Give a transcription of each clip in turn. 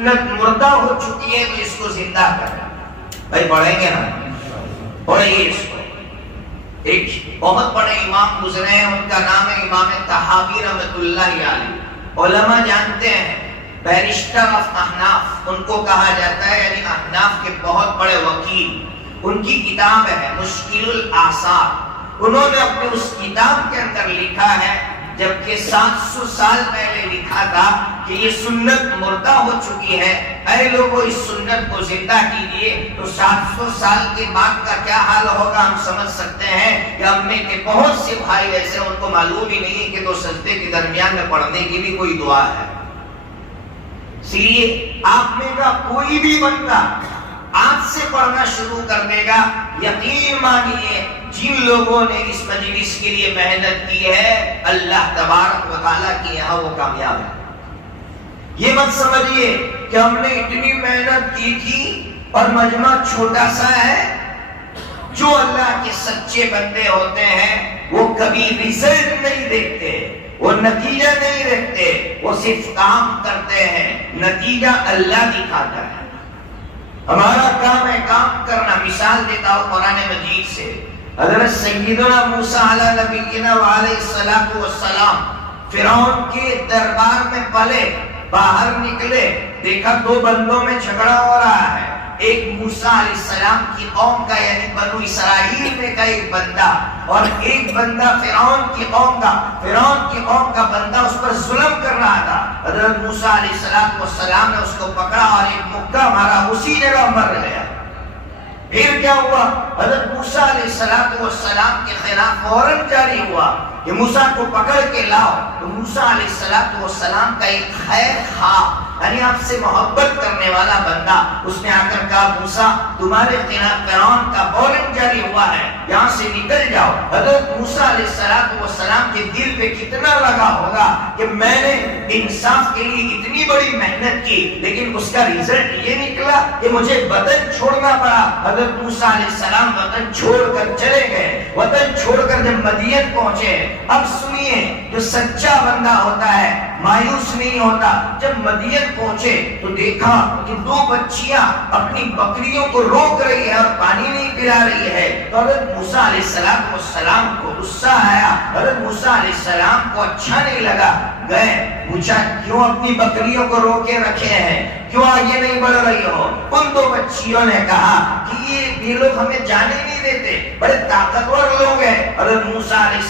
مردہ ہو چکی ہے تو اس کو زندہ کرنا. بھائی پڑھیں گے نا, پڑھیں اس کو. ایک بہت بڑے امام گزرے ہیں, ان کا نام ہے امام طحاوی رحمۃ اللہ علیہ. علماء جانتے ہیں بیرسٹر آف احناف ان کو کہا جاتا ہے, یعنی احناف کے بہت بڑے وکیل. ان کی کتاب ہے مشکل الاثار. انہوں نے اپنے اس کتاب کے اندر لکھا ہے, جبکہ 700 سال پہلے لکھا تھا کہ یہ سنت مردہ ہو چکی ہے, اے لوگوں اس سنت کو زندہ کیجیے. تو 700 سال کے بعد کا کیا حال ہوگا ہم سمجھ سکتے ہیں کہ ہم نے کہ بہت سے بھائی ایسے ان کو معلوم ہی نہیں کہ تو سجدے کے درمیان میں پڑھنے کی بھی کوئی دعا ہے. اس لیے آپ میں کا کوئی بھی بندہ آج سے پڑھنا شروع کر دے گا, یقین مانیے جن لوگوں نے اس مجلس کے لیے محنت کی ہے اللہ تبارک و تعالیٰ کے یہاں وہ کامیاب ہے. یہ مت سمجھیے کہ ہم نے اتنی محنت کی تھی اور مجمع چھوٹا سا ہے. جو اللہ کے سچے بندے ہوتے ہیں وہ کبھی رزلٹ نہیں دیکھتے, وہ نتیجہ نہیں دیکھتے, وہ صرف کام کرتے ہیں, نتیجہ اللہ دکھاتا ہے. ہمارا کام ہے کام کرنا. مثال دیتا ہوں قرآن مجید سے. حضرت سیدنا موسیٰ علیہ نبینا وعلیہ السلام فرعون کے دربار میں پلے, باہر نکلے, دیکھا دو بندوں میں جھگڑا ہو رہا ہے. ایک موسیٰ علیہ السلام کی قوم کا یعنی بنو اسرائیل میں کا ایک بندہ, اور ایک بندہ فرعون کی قوم کا. فرعون کی قوم کا بندہ اس پر ظلم کر رہا تھا. حضرت موسیٰ علیہ السلام نے اس کو پکڑا اور ایک مکہ مارا, اسی جگہ مر گیا. پھر کیا ہوا؟ حضرت موسیٰ علیہ السلام کے خلاف فوراً جاری ہوا کہ موسیٰ کو پکڑ کے لاؤ. تو موسیٰ علیہ السلام کا ایک خیر خواہ یعنی آپ سے محبت کرنے والا بندہ, اس نے آ کر کہا موسیٰ تمہارے خلاف فرعون کا وارنٹ جاری ہوا ہے, یہاں سے نکل جاؤ. حضرت موسیٰ علیہ السلام کے دل پہ کتنا لگا ہوگا کہ میں نے انصاف کے لیے اتنی بڑی محنت کی لیکن اس کا ریزلٹ یہ نکلا کہ مجھے وطن چھوڑنا پڑا. حضرت موسیٰ علیہ السلام وطن چھوڑ کر چلے گئے. وطن چھوڑ کر جب مدین پہنچے, اب سنیے جو سچا بندہ ہوتا ہے مایوس نہیں ہوتا. جب مدین پہنچے تو دیکھا کہ دو بچیاں اپنی بکریوں کو روک رہی ہے اور پانی نہیں پلا رہی ہے. تو حضرت موسیٰ علیہ السلام کو غصہ آیا. حضرت موسیٰ علیہ السلام کو اچھا نہیں لگا. گئے پوچھا کیوں اپنی بکریوں کو روکے رکھے ہیں, کیوں آگے نہیں بڑھ رہی ہو؟ ان دو بچیوں نے کہا کہ یہ لوگ ہمیں جانے نہیں دیتے, بڑے طاقتور لوگ ہیں. حضرت موسیٰ علیہ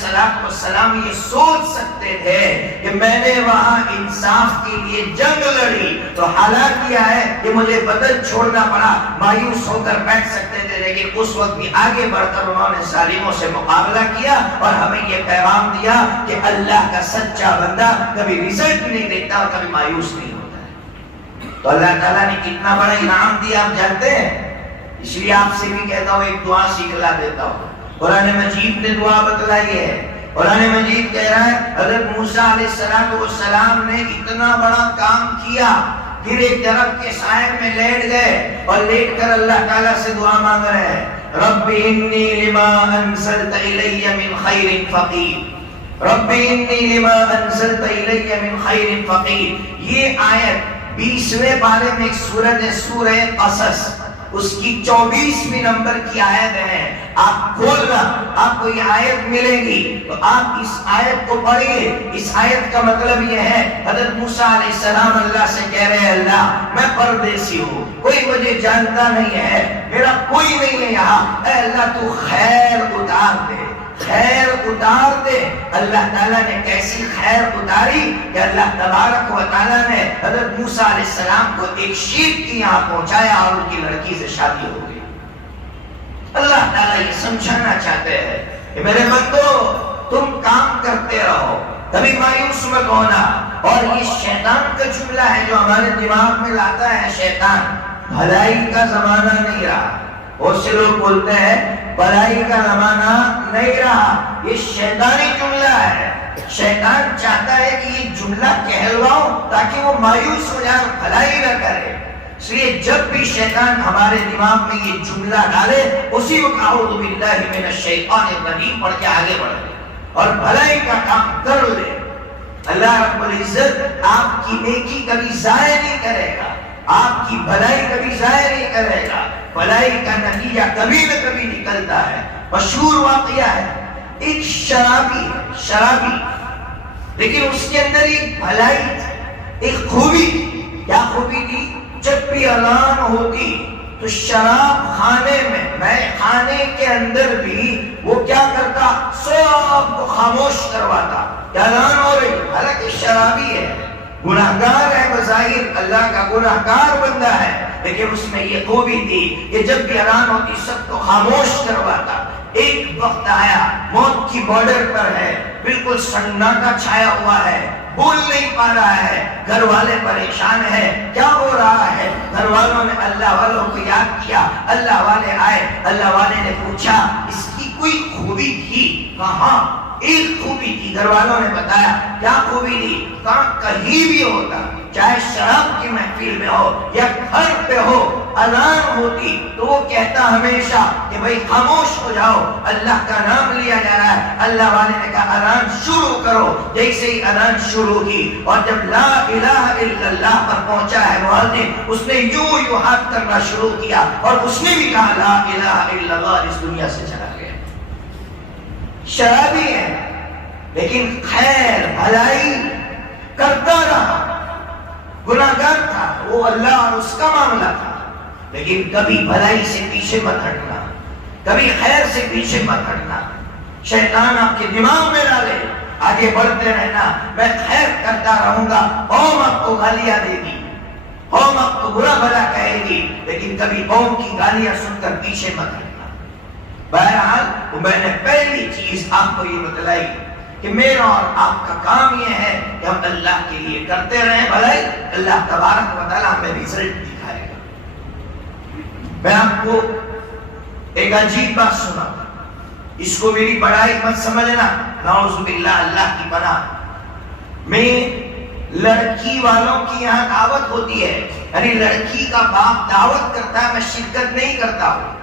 السلام یہ سوچ سکتے تھے کہ میں نے وہاں انصاف کے لیے جنگ لڑی تو حالات کیا ہے کہ مجھے بدن چھوڑنا پڑا. مایوس ہو کر بیٹھ سکتے تھے لیکن اس وقت بھی آگے بڑھ کر انہوں نے ظالموں سے مقابلہ کیا اور ہمیں یہ پیغام دیا کہ اللہ کا سچا بندہ کبھی رزلٹ نہیں دیکھتا اور کبھی مایوس نہیں ہوتا ہے. تو اللہ تعالیٰ نے کتنا بڑا انعام دیا آپ جانتے ہیں. اس لیے آپ سے بھی کہتا ہوں ایک دعا سکھلا دیتا ہوں. قرآن مجید نے دعا بتلائی ہے. قرآن مجید کہہ رہا ہے حضرت موسیٰ علیہ السلام نے اتنا بڑا کام کیا, پھر ایک درخت کے سائے میں لیٹ گئے اور لیٹ کر اللہ تعالیٰ سے دعا مانگ رہے ہیں, رب انی لما انزلت الی من خیر فقیر, رب انی لما انزلت الی من خیر فقیر. یہ آیت 20ویں پارے میں ایک سورت ہے سورہ قصص, اس کی 24ویں نمبر کی آیت ہے. آپ کھولنا آپ کو یہ آیت ملے گی تو آپ اس آیت کو پڑھیے. اس آیت کا مطلب یہ ہے حضرت موسیٰ علیہ السلام اللہ سے کہہ رہے ہیں اللہ میں پردیسی ہوں, کوئی مجھے جانتا نہیں ہے, میرا کوئی نہیں ہے یہاں, اے اللہ تو خیر اتار دے, خیر اتار دے. اللہ تعالیٰ نے کیسی خیر اتاری کہ اللہ تبارک و تعالیٰ نے حضرت موسیٰ علیہ السلام کو ایک شیخ کی یہاں پہنچایا اور ان کی لڑکی سے شادی ہو گئی. اللہ تعالیٰ یہ سمجھانا چاہتے ہیں کہ میرے بندو تم کام کرتے رہو, کبھی مایوس مت ہونا. اور یہ شیطان کا جملہ ہے جو ہمارے دماغ میں لاتا ہے. شیطان بھلائی کا زمانہ نہیں رہا. بہت سے لوگ بولتے ہیں بھلائی کا زمانہ نہیں رہا, یہ شیطانی جملہ ہے. شیطان چاہتا ہے کہ یہ جملہ کہلواؤ تاکہ وہ مایوس ہو جائے, بھلائی نہ کرے. اس لیے جب بھی شیطان ہمارے دماغ میں یہ جملہ ڈالے اسی وقت اعوذ باللہ من الشیطان الرجیم پڑھ کے آگے بڑھے اور بھلائی کا کام کر لے. اللہ رب العزت آپ کی نیکی کبھی ضائع نہیں کرے گا. آپ کی بھلائی کبھی ضائع نہیں کرے گا، بھلائی کا نتیجہ کبھی نہ کبھی نکلتا ہے۔ مشہور واقعہ ہے، ایک شرابی لیکن اس کے اندر ایک بھلائی تھی، ایک خوبی تھی۔ کیا خوبی تھی؟ جب بھی اذان ہوتی تو شراب خانے کے اندر بھی وہ کیا کرتا؟ سب کو خاموش کرواتا کہ اذان ہو رہی، حالانکہ شرابی ہے، گناہگار ہے، بظاہر اللہ کا گناہگار بندہ ہے، لیکن اس میں یہ خوبی تھی کہ جب بھی اذان ہوتی سب کو خاموش کرواتا۔ ایک وقت آیا، موت کی بارڈر پر ہے، بالکل سناٹا چھایا ہوا ہے، بول نہیں پا رہا ہے، گھر والے پریشان ہے، کیا ہو رہا ہے؟ گھر والوں نے اللہ والوں کو یاد کیا، اللہ والے آئے، اللہ والے نے پوچھا اس کی کوئی خوبی تھی؟ کہاں ایک خوبی تھی۔ گھر والوں نے بتایا کیا خوبی تھی؟ کہاں کہیں بھی ہوتا، چاہے شراب کی محفل میں ہو یا گھر پہ ہو، اذان ہوتی تو وہ کہتا ہمیشہ کہ بھئی خاموش ہو جاؤ، اللہ کا نام لیا جا رہا ہے۔ اللہ والے نے کہا اذان شروع کرو۔ جیسے ہی اذان شروع کی اور جب لا الہ الا اللہ پر پہنچا ہے مؤذن، اس نے یوں ہاتھ کرنا شروع کیا اور اس نے بھی کہا لا الہ الا اللہ، اس دنیا سے چلا گیا۔ شرابی ہے لیکن خیر بھلائی کرتا رہا، گناہگار تھا، وہ اللہ اور اس کا معاملہ تھا، لیکن کبھی بھلائی سے پیچھے مت ہٹنا، کبھی خیر سے پیچھے مت ہٹنا۔ شیطان آپ کے دماغ میں ڈالے آگے بڑھتے رہنا، میں خیر کرتا رہوں گا، قوم آپ کو گالیاں دے گی، قوم آپ کو برا بھلا کہے گی، لیکن کبھی قوم کی گالیاں سن کر پیچھے مت ہٹنا۔ بہرحال میں نے پہلی چیز آپ کو یہ بتلائی کہ میرا اور آپ کا کام یہ ہے کہ ہم اللہ کے لیے کرتے رہیں بھلائی، اللہ تبارک و تعالیٰ ہمیں رزلٹ دکھائے گا۔ میں آپ کو ایک عجیب بات سنا، اس کو میری بڑائی مت سمجھنا، نعوذ باللہ، اللہ کی پناہ۔ میں لڑکی والوں کی یہاں دعوت ہوتی ہے، یعنی لڑکی کا باپ دعوت کرتا ہے، میں شرکت نہیں کرتا ہوں،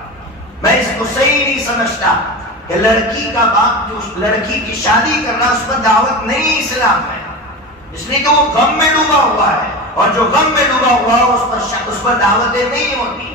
میں اس کو صحیح نہیں سمجھتا کہ لڑکی کا باپ جو لڑکی کی شادی کر رہا ہے اس پر دعوت نہیں اسلام ہے، اس لیے کہ وہ غم میں ڈوبا ہوا ہے، اور جو غم میں ڈوبا ہوا ہے اس پر دعوتیں نہیں ہوتی۔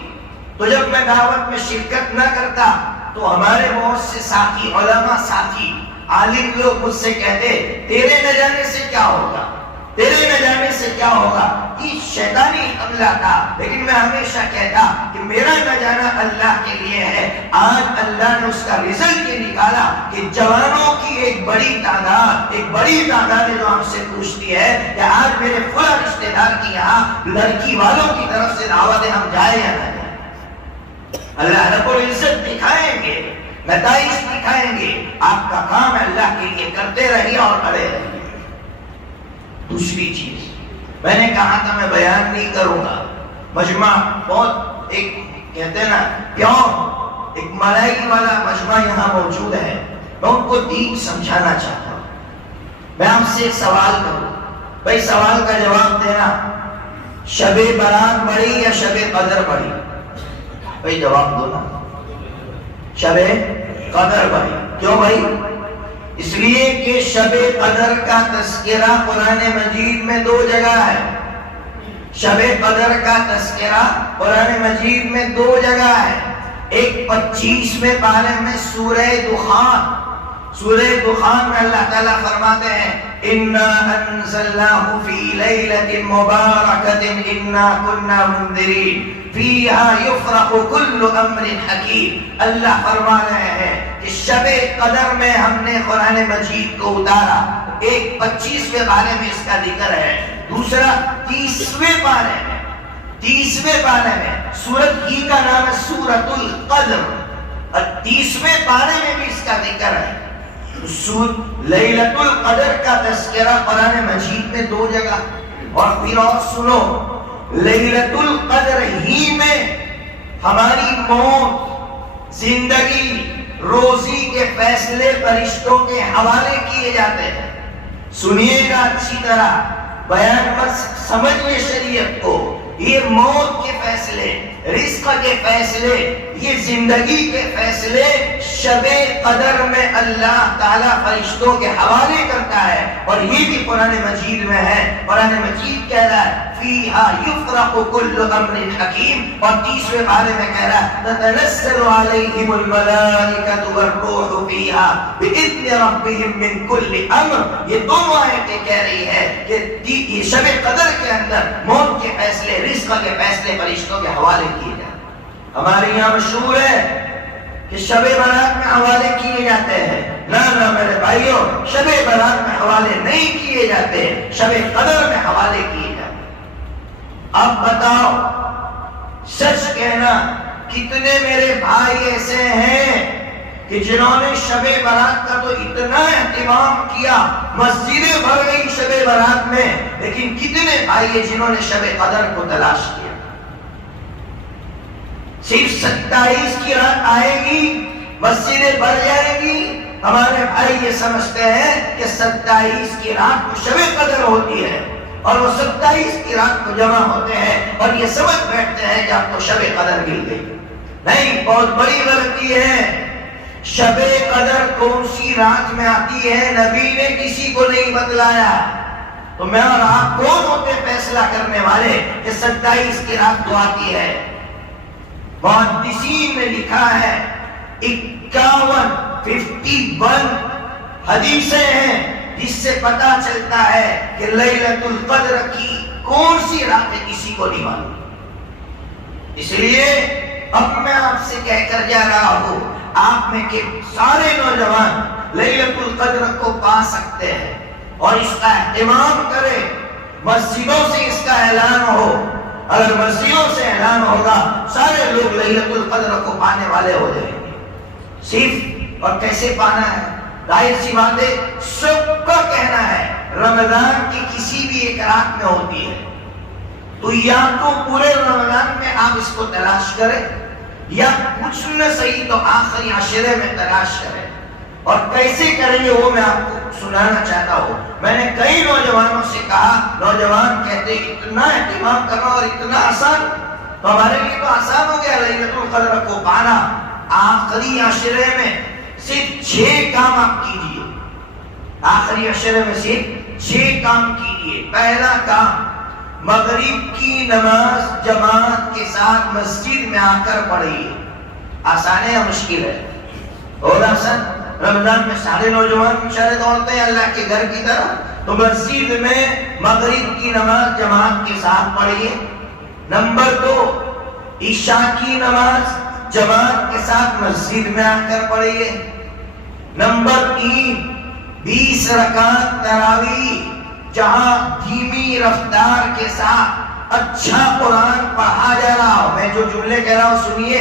تو جب میں دعوت میں شرکت نہ کرتا تو ہمارے بہت سے ساتھی، علماء ساتھی، عالم لوگ مجھ سے کہتے تیرے نہ جانے سے کیا ہوگا، تیرے نہ جانے سے کیا ہوگا، یہ شیطانی حملہ تھا۔ لیکن میں ہمیشہ کہتا کہ میرا نہ جانا اللہ کے لیے ہے۔ آج اللہ نے اس کا رزلٹ یہ نکالا کہ جوانوں کی ایک بڑی تعداد ہے جو ہم سے پوچھتی ہے کہ آج میرے فلاں رشتے دار کی یہاں لڑکی والوں کی طرف سے دعوت ہے، ہم جائیں یا نہ جائیں۔ اللہ رب العزت دکھائیں گے، نتائج دکھائیں گے، آپ کا کام ہے اللہ کے لیے کرتے رہیے اور اڑے رہیے۔ دوسری چیز میں نے کہا تھا میں بیان نہیں کروں گا، مجمع بہت ایک کہتے ہیں نا پیور ایک ملائی والا مجمع یہاں موجود ہے، میں ان کو دین سمجھانا چاہتا ہوں۔ میں آپ سے ایک سوال کروں، بھائی سوال کا جواب دینا، شب برات بڑی یا شب قدر بڑی؟ بھائی جواب دو نا، شب قدر بڑی۔ کیوں بھائی؟ اس لیے کہ شب قدر کا تذکرہ قرآن مجید میں دو جگہ ہے۔ شب قدر کا تذکرہ قرآن مجید میں دو جگہ ہے، ایک 25ویں پارے میں سورہ دخان میں اللہ تعالیٰ فرماتے ہیں اِنَّا أَنزَلْنَاهُ فِي لَيْلَةٍ مُبَارَكَةٍ إِنَّا كُنَّا مُنذِرِينَ فِيهَا يُفْرَقُ كُلُّ أَمْرٍ حَكِيمٍ۔ اللہ فرما رہے ہیں کہ شب قدر میں ہم نے قرآن مجید کو اتارا، ایک 25ویں پارے میں اس کا ذکر ہے، دوسرا 30ویں پارے میں سورت ہی کا نام ہے سورۃ القدر، اور 30ویں پارے میں بھی اس کا ذکر ہے۔ لیلۃ القدر کا تذکرہ قرآن مجید میں دو جگہ، اور پھر اور سنو، لیلۃ القدر ہی میں ہماری موت، زندگی، روزی کے فیصلے فرشتوں کے حوالے کیے جاتے ہیں۔ سنیے گا اچھی طرح، بیان پر سمجھیے شریعت کو، یہ موت کے فیصلے رزق کے فیصلے، یہ زندگی کے فیصلے شب قدر میں اللہ تعالیٰ فرشتوں کے حوالے کرتا ہے، اور یہ بھی قرآن مجید میں ہے۔ قرآن مجید کہہ رہا ہے فیہا یفرق کل امر حکیم، اور تیسرے بارے میں کہہ رہا ہے تتنزل علیہم الملائکۃ والروح فیہا باذن ربہم من کل امر۔ یہ دونوں آیتیں کہہ رہی ہے کہ یہ شب قدر کے اندر موت کے فیصلے، رزق کے فیصلے فرشتوں کے حوالے کیے جاتے ہیں۔ ہمارے یہاں مشہور ہے کہ شب برات میں حوالے کیے جاتے ہیں، نہ میرے بھائیوں، شب برات میں حوالے نہیں کیے جاتے، شب قدر میں حوالے کیے جاتے ہیں۔ اب بتاؤ، سچ کہنا، کتنے میرے بھائی ایسے ہیں کہ جنہوں نے شب برات کا تو اتنا اہتمام کیا، مسجدیں بھر گئی شب برات میں، لیکن کتنے بھائی ہیں جنہوں نے شب قدر کو تلاش کیا؟ صرف 27 کی رات آئے گی، مسجدیں بھر جائیں گی، ہمارے بھائی یہ سمجھتے ہیں کہ 27 کی رات کو شب قدر ہوتی ہے، اور وہ 27 کی رات کو جمع ہوتے ہیں اور یہ سمجھ بیٹھتے ہیں کہ آپ کو شب قدر مل گئی۔ نہیں، بہت بڑی غلطی ہے۔ شب قدر کون سی رات میں آتی ہے نبی نے کسی کو نہیں بتلایا، تو میں اور آپ کون ہوتے فیصلہ کرنے والے کہ 27 کی رات کو آتی ہے؟ محدثین نے لکھا ہے 51 حدیثیں ہیں جس سے پتا چلتا ہے کہ لیلۃ القدر کی کون سی رات ہے کسی کو نہیں معلوم۔ اس لیے اب میں آپ سے کہہ کر جا رہا ہوں، آپ میں کے سارے نوجوان لیلۃ القدر کو پا سکتے ہیں اور اس کا اہتمام کریں، مسجدوں سے اس کا اعلان ہو۔ اگر مسجدوں سے اعلان ہوگا سارے لوگ لیلۃ القدر کو پانے والے ہو جائیں گے۔ صرف اور کیسے پانا ہے؟ ظاہر سی بات ہے، سب کا کہنا ہے رمضان کی کسی بھی ایک رات میں ہوتی ہے، تو یا تو پورے رمضان میں آپ اس کو تلاش کریں، یا کچھ نہ صحیح تو آخری عشرے میں تلاش کریں۔ اور کیسے کریں گے وہ میں آپ کو سنانا چاہتا ہوں۔ میں نے کئی نوجوانوں سے کہا، نوجوان کہتے اتنا اہتمام کرنا اور اتنا آسان، تو ہمارے لیے تو آسان ہو گیا لیلۃ القدر کو پانا۔ آخری عشرے میں صرف 6 کام آپ کیجئے، آخری عشرے میں صرف 6 کام کیجئے۔ پہلا کام، مغرب کی نماز جماعت کے ساتھ مسجد میں آ کر پڑھیے۔ آسان ہے یا مشکل ہے؟ اور آسان۔ رمضان میں سارے نوجوان بیچارے دوڑتے ہیں اللہ کے گھر کی طرف، تو مسجد میں مغرب کی نماز جماعت کے ساتھ پڑھیے۔ نمبر 2، عشاء کی نماز جماعت کے ساتھ مسجد میں آ کر پڑھیے۔ نمبر 3، 20 رکعت تراویح، جہاں دھیمی رفتار کے ساتھ اچھا قرآن پڑھا جا رہا ہو۔ میں جو جملے کہہ رہا ہوں سنیے،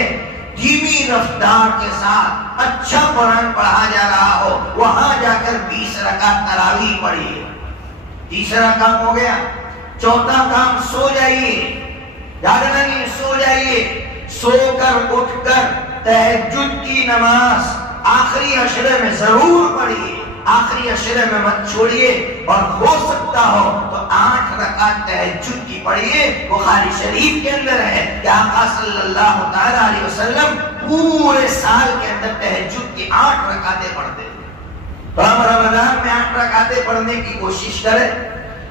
دھیمی رفتار کے ساتھ اچھا قرآن پڑھا جا رہا ہو، وہاں جا کر 20 رکعت تراویح پڑھیے۔ تیسرا کام ہو گیا۔ چوتھا کام، سو جائیے، جاگنا نہیں، سو جائیے، سو کر اٹھ کر تہجد کی نماز آخری عشرے میں ضرور پڑھیے، آخری عشرے میں مت چھوڑیے، اور ہو سکتا ہو تو 8 رکعت تہجد کی پڑھیے۔ بخاری شریف کے اندر ہے کہ آقا صلی اللہ تعالی علیہ وسلم پورے سال کے اندر تہجد کی 8 رکعتیں پڑھتے تھے۔ تو ہم رمضان میں 8 رکعتیں پڑھنے کی کوشش کریں۔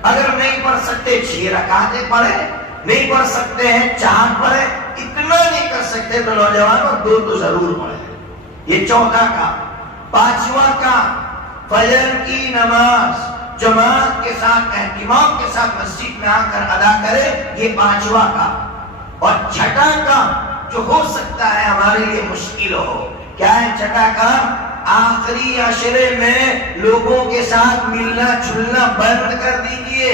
اگر نہیں پڑھ سکتے 6 رکعتیں پڑھیں، نہیں پڑھ سکتے ہیں 4 پڑھیں، اتنا نہیں کر سکتے تو نوجوانوں 2 تو ضرور پڑھیں۔ یہ چوتھا کام۔ پانچواں کام، فجر کی نماز جماعت کے ساتھ اہتمام کے ساتھ مسجد میں آ کر ادا کرے، یہ 5واں کام۔ اور چھٹا کام جو ہو سکتا ہے ہمارے لیے مشکل ہو، کیا ہے چھٹا کام؟ آخری عشرے میں لوگوں کے ساتھ ملنا جھلنا بند کر دیجئے،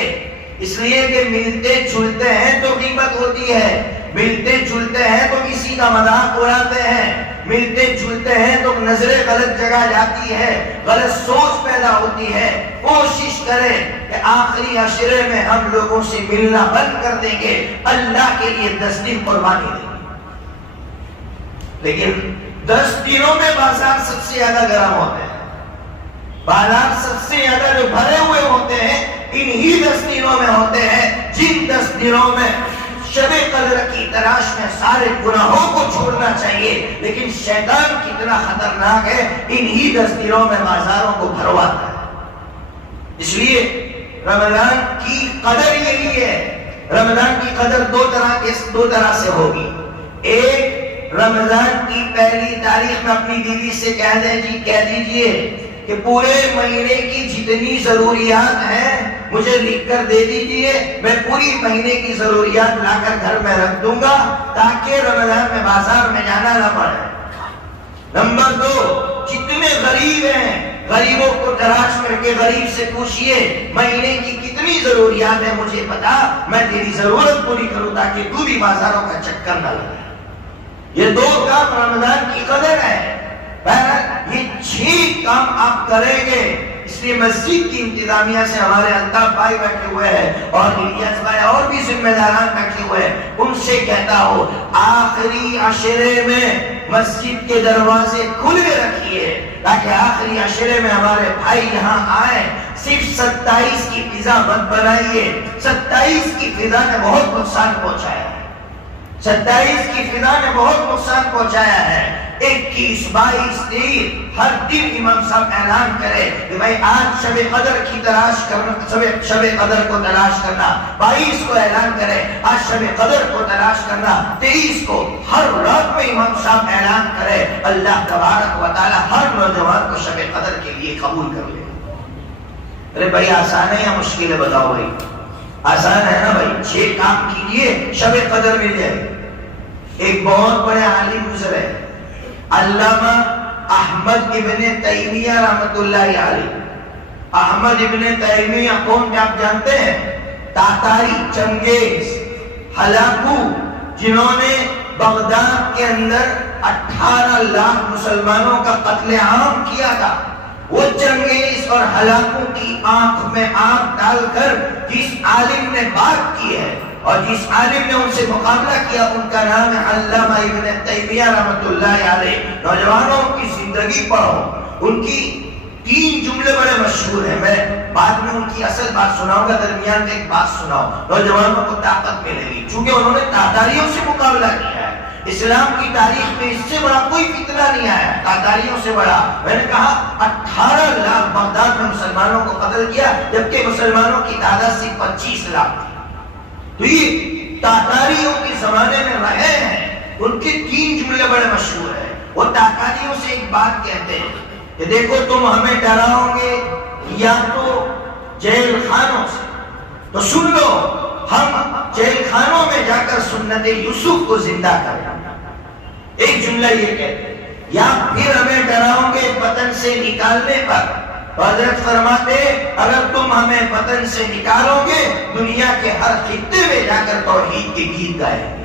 اس لیے کہ ملتے جھلتے ہیں تو غیبت ہوتی ہے، ملتے جھلتے ہیں تو کسی کا مذاق اڑاتے ہیں، ملتے جھلتے ہیں تو نظریں غلط جگہ جاتی ہے، غلط سوچ پیدا ہوتی ہے۔ کوشش کریں کہ آخری عشرے میں ہم لوگوں سے ملنا بند کر دیں گے، اللہ کے لیے 10 دن قربانی دیں گے۔ لیکن 10 دنوں میں بازار سب سے زیادہ گرم ہوتے ہیں، بازار سب سے زیادہ جو بھرے ہوئے ہوتے ہیں انہی 10 دنوں میں ہوتے ہیں، جن 10 دنوں میں شب قدر کی کی تلاش میں سارے گناہوں کو چھوڑنا چاہیے، لیکن شیطان کتنا خطرناک ہے، انہی 10 دنوں میں بازاروں کو بھرواتا ہے۔ اس لیے رمضان کی قدر یہی ہے، رمضان کی قدر دو طرح سے ہوگی۔ ایک، رمضان کی پہلی تاریخ میں اپنی بیوی سے کہہ دیجئے کہ پورے مہینے کی جتنی ضروریات ہیں مجھے لکھ کر دے دیجئے، میں پوری مہینے کی ضروریات لا کر گھر میں رکھ دوں گا تاکہ رمضان میں بازار میں جانا نہ پڑے۔ نمبر 2، جتنے غریب ہیں غریبوں کو تلاش کر کے غریب سے پوچھئے مہینے کی کتنی ضروریات ہیں مجھے بتا، میں تیری ضرورت پوری کروں تاکہ تو بھی بازاروں کا چکر نہ لگے۔ یہ 2 کام رمضان کی قدر ہے۔ بہرحال یہ 6 کام آپ کریں گے، اس لیے مسجد کی انتظامیہ سے ہمارے الطاف بھائی بیٹھے ہوئے ہیں اور الیاس بھائی اور بھی ذمہ داران بیٹھے ہوئے ہیں، ان سے کہتا ہوں آخری عشرے میں مسجد کے دروازے کھلے رکھیے تاکہ آخری عشرے میں ہمارے بھائی یہاں آئیں۔ صرف 27 کی فضا مت بنائیے، 27 کی فضا نے بہت نقصان پہنچایا ہے، 27 کی فضا نے بہت نقصان پہنچایا ہے۔ 21، 22، 23 ہر دن امام صاحب اعلان کرے کہ بھائی آج شب قدر کی تلاش کرنا، شب قدر کو تلاش کرنا۔ 22 کو اعلان کرے آج شب قدر کو تلاش کرنا۔ 23 کو ہر رات میں امام صاحب اعلان کرے اللہ تبارک و تعالی ہر نوجوان کو شب قدر کے لیے قبول کر لے۔ ارے بھائی آسان ہے یا مشکل ہے بتاؤ بھائی؟ آسان ہے نا بھائی، 6 کام کیجئے شب قدر مل جائے۔ ایک بہت بڑے عالم گزرے علامہ احمد ابن تیمیہ رحمت اللہ علیہ۔ احمد ابن تیمیہ کون کیا آپ جانتے ہیں؟ تاتاری چنگیز ہلاکو، جنہوں نے بغداد کے اندر 18 لاکھ مسلمانوں کا قتل عام کیا تھا۔ وہ چنگیز اور ہلاکو کی آنکھ میں آنکھ ڈال کر جس عالم نے بات کی ہے اور جس عالم نے ان سے مقابلہ کیا ان کا نام ہے علامہ ابن تیمیہ رحمت اللہ علیہ۔ نوجوانوں کی زندگی پڑھو، ان کی 3 جملے بڑے مشہور ہیں، میں بعد میں ان کی اصل بات سناؤں گا، درمیان میں ایک بات سناؤ، نوجوانوں کو طاقت ملے گی، چونکہ انہوں نے تاتاریوں سے مقابلہ کیا ہے۔ اسلام کی تاریخ میں اس سے بڑا کوئی فتنہ نہیں آیا تاتاریوں سے بڑا۔ میں نے کہا 18 لاکھ بغداد میں مسلمانوں کو قتل کیا، جبکہ مسلمانوں کی تعداد صرف 25 لاکھ تھی۔ تو یہ تاتاریوں کے زمانے میں رہے ہیں، ان کے 3 جملے بڑے مشہور ہیں۔ وہ تاتاریوں سے ایک بات کہتے ہیں کہ دیکھو تم ہمیں ڈراؤ گے یا تو جیل خانوں سے، تو سن لو ہم جیل خانوں میں جا کر سنت یوسف کو زندہ کریں۔ ایک جملہ یہ کہتے ہیں، یا پھر ہمیں ڈراؤ گے وطن سے نکالنے پر، تو حضرت فرماتے اگر تم ہمیں وطن سے نکالو گے دنیا کے ہر خطے میں جا کر توحید کے گیت گائیں گے۔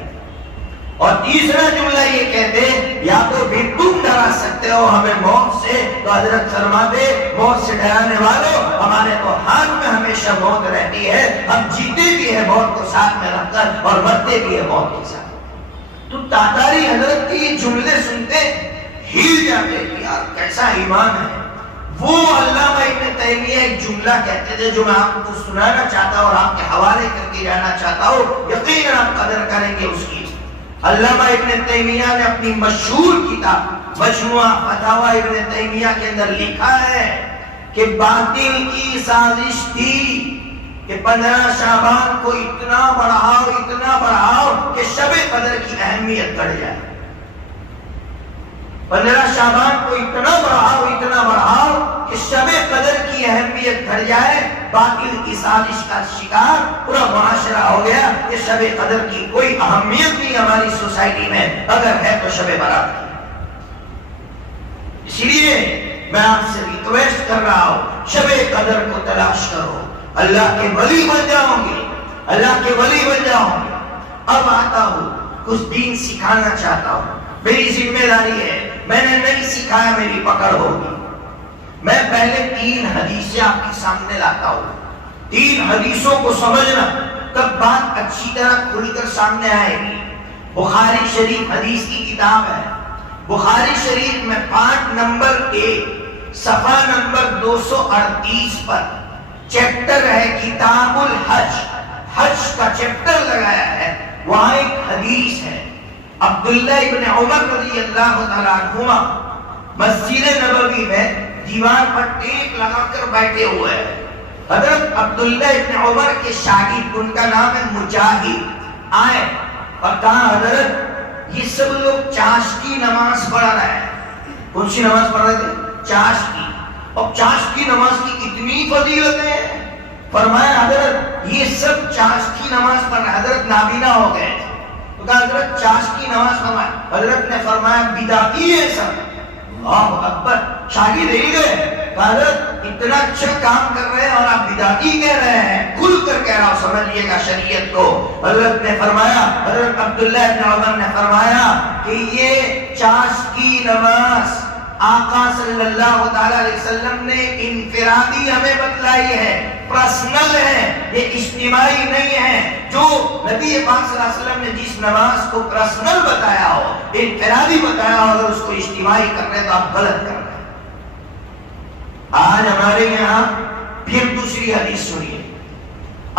اور تیسرا جملہ یہ کہتے یا تو بھی تم ڈرا سکتے ہو ہمیں موت سے، تو حضرت فرماتے موت سے ڈرانے والوں ہمارے تو ہاتھ میں ہمیشہ موت رہتی ہے، ہم جیتے بھی ہیں موت کو ساتھ میں رکھ کر اور مرتے بھی ہیں موت کے ساتھ۔ تو تاتاری حضرت کے یہ جملے سنتے ہل جاتے کہ یار کیسا ایمان ہے۔ وہ علامہ ابن تیمیہ ایک جملہ کہتے تھے جو میں آپ کو سنانا چاہتا ہوں اور آپ کے حوالے کر کے جانا چاہتا ہوں، یقیناً آپ قدر کریں گے اس کی۔ علامہ ابن تیمیہ نے اپنی مشہور کتاب مجموعہ فتاوی ابن تیمیہ کے اندر لکھا ہے کہ باطل کی سازش تھی کہ 15 شعبان کو اتنا بڑھاؤ کہ شب قدر کی اہمیت بڑھ جائے۔ 15 شعبان کو اتنا بڑھاؤ کہ شب قدر کی اہمیت بڑھ جائے۔ باطل کی سازش کا شکار پورا معاشرہ ہو گیا کہ شب قدر کی کوئی اہمیت نہیں ہماری سوسائٹی میں، اگر ہے تو شب برات کی۔ اس لیے میں آپ سے ریکویسٹ کر رہا ہوں شب قدر کو تلاش کرو، اللہ کے ولی بن جاؤ گے، اللہ کے ولی بن جاؤ گے۔ اب آتا ہوں کچھ دین سکھانا چاہتا ہوں، میری ذمہ داری ہے، میں نے نہیں سکھایا میری پکڑ ہوگی۔ میں پہلے 3 حدیثیں آپ کے سامنے لاتا ہوں، 3 حدیثوں کو سمجھنا تب بات اچھی طرح کھل کر سامنے آئے گی۔ بخاری شریف حدیث کی کتاب ہے، بخاری شریف میں پارٹ نمبر 1 صفحہ نمبر 238 پر چیپٹر ہے کتاب الحج، حج کا چیپٹر لگایا ہے، وہاں ایک حدیث ہے، عبداللہ ابن عمر رضی اللہ تعالیٰ عنہما مسجد نبوی میں دیوار پر ٹیک لگا کر بیٹھے ہوئے ہیں۔ حضرت عبداللہ ابن عمر کے شاگرد، ان کا نام ہے مجاہد، آئے اور کہا حضرت یہ سب لوگ چاش کی نماز پڑھ رہے ہیں۔ کون سی نماز پڑھ رہے تھے؟ چاش کی۔ اور چاش کی نماز کی اتنی فضیلت ہے، فرمایا حضرت یہ سب چاش کی نماز پڑھ رہے ہیں۔ حضرت نابینا ہو گئے تو کہا حضرت چاش کی نماز فرمایا۔ حضرت نے فرمایا بدعتی ہے سب۔ اللہ اکبر، شاگرد ہی گئے، حضرت اتنا اچھا کام کر رہے ہیں اور آپ بدعتی کہہ رہے ہیں، کھل کر کہہ رہا ہوں، سمجھیے گا شریعت کو۔ حضرت نے فرمایا، حضرت عبداللہ بن عمر نے فرمایا کہ یہ چاش کی نماز آقا صلی اللہ تعالیٰ علیہ وسلم نے انفرادی ہمیں بتلائی ہے، پرسنل ہے، یہ اجتماعی نہیں ہے۔ جو نبی پاک صلی اللہ علیہ وسلم نے جس نماز کو پرسنل بتایا ہو، انفرادی بتایا ہو، اگر اس کو اجتماعی کر رہے تو آپ غلط کر رہے ہیں۔ آج ہمارے یہاں پھر دوسری حدیث سنیے،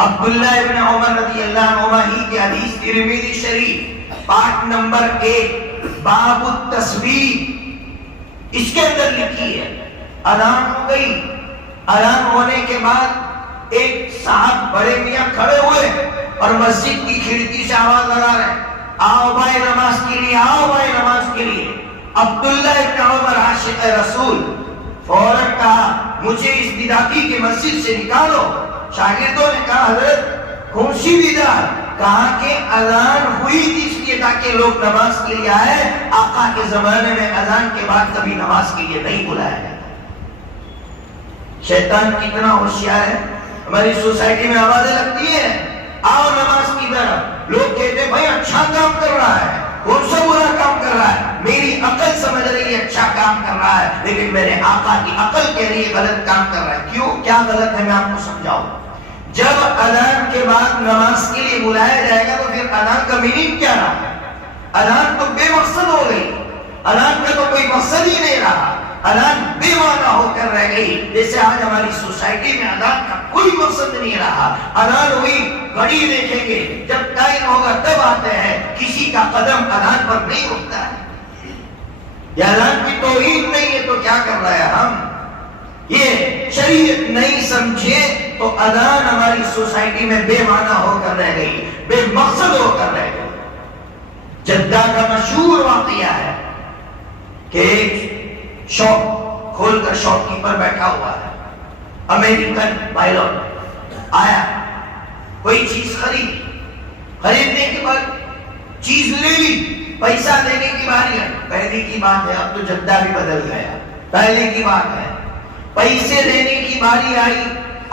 عبداللہ ابن عمر رضی اللہ عنہ ہی کی حدیث، ترمذی شریف پارٹ نمبر 1 باب التسبیح، اس کے اندر لکھی ہے اذان ہو گئی، اذان ہونے کے بعد ایک صاحب بڑے میاں کھڑے ہوئے اور مسجد کی کھڑکی سے آواز لگا رہے ہیں، آؤ بھائی نماز کے لیے، آؤ بھائی نماز کے لیے۔ عبداللہ ابن عمر عاشق رسول فوراً کہا مجھے اس بدعتی کے مسجد سے نکالو۔ شاگردوں نے کہا حضرت کون سی بدعت؟ کہا کہ اذان ہوئی تھی اس لیے تاکہ لوگ نماز کے لیے آئے، آقا کے زمانے میں اذان کے بعد کبھی نماز کے لیے نہیں بلایا جاتا۔ شیطان کتنا ہوشیار ہے، ہماری سوسائٹی میں آوازیں لگتی ہیں آؤ نماز کی طرف، لوگ کہتے ہیں بھائی اچھا کام کر رہا ہے، کون سا برا کام کر رہا ہے، میری عقل سمجھ رہی ہے اچھا کام کر رہا ہے، لیکن میرے آقا کی عقل کہہ رہی ہے غلط کام کر رہا ہے۔ کیوں؟ کیا غلط ہے میں آپ کو سمجھاؤں۔ جب اذان کے بعد نماز کے لیے بلایا جائے گا تو پھر اذان کا میننگ کیا رہا؟ اذان تو بے مقصد ہو گئی، اذان کا تو کوئی مقصد ہی نہیں رہا، اذان بے معنی ہو کر رہ گئی۔ جیسے آج ہماری سوسائٹی میں اذان کا کوئی مقصد نہیں رہا، اذان ہوئی گھڑی دیکھیں گے، جب ٹائم ہوگا تب آتے ہیں، کسی کا قدم اذان پر نہیں رکتا ہے۔ یہ اذان کی توہین نہیں ہے تو کیا کر رہا ہے ہم؟ یہ شریعت نہیں سمجھے تو اذان ہماری سوسائٹی میں بے معنی ہو کر رہ گئی، بے مقصد ہو کر رہ گئی۔ جدہ کا مشہور واقعہ ہے کہ ایک شاپ کھول کر شاپ کیپر بیٹھا ہوا ہے، امریکن پائلٹ آیا، کوئی چیز خریدنے کے بعد چیز لے لی، پیسہ دینے کی باری ہے۔ پہلے کی بات ہے، اب تو جدہ بھی بدل گیا، پہلے کی بات ہے، پیسے دینے کی باری آئی،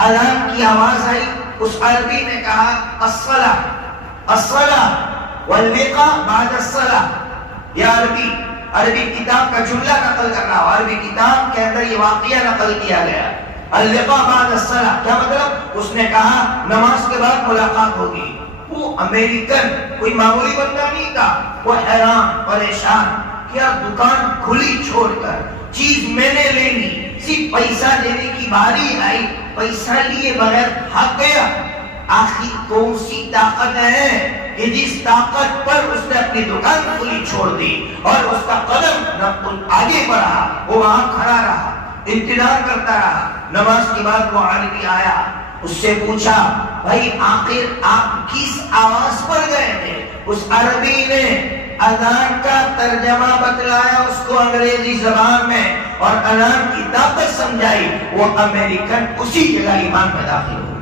اذان کی آواز آئی، اس عربی نے کہا الصلاۃ الصلاۃ واللقاء بعد الصلاۃ۔ یہ عربی کتاب کا جملہ نقل کر رہا ہوں، عربی کتاب کے اندر یہ واقعہ نقل کیا گیا، اللقاء بعد الصلاۃ کیا مطلب؟ اس نے کہا نماز کے بعد ملاقات ہوگی۔ وہ امریکن کوئی معمولی بندہ نہیں تھا، وہ حیران پریشان، کیا دکان کھلی چھوڑ کر چیز میں نے لے لی، صرف پیسہ دینے کی باری آئی، پیسہ لیے بغیر بھاگ گیا۔ آخر کون سی طاقت ہے کہ جس طاقت پر اس نے اپنی دکان کھلی چھوڑ دی اور اس کا قدم نہ آگے بڑھا، وہ وہاں کھڑا رہا، انتظار کرتا رہا۔ نماز کے بعد وہ عربی آیا، اس سے پوچھا بھائی آخر آپ کس آواز پر گئے تھے؟ اس عربی نے اذان کا ترجمہ بتلایا اس کو انگریزی زبان میں اور اذان کی طاقت سمجھائی، وہ امریکن اسی جگہ ایمان میں داخل ہو گئے۔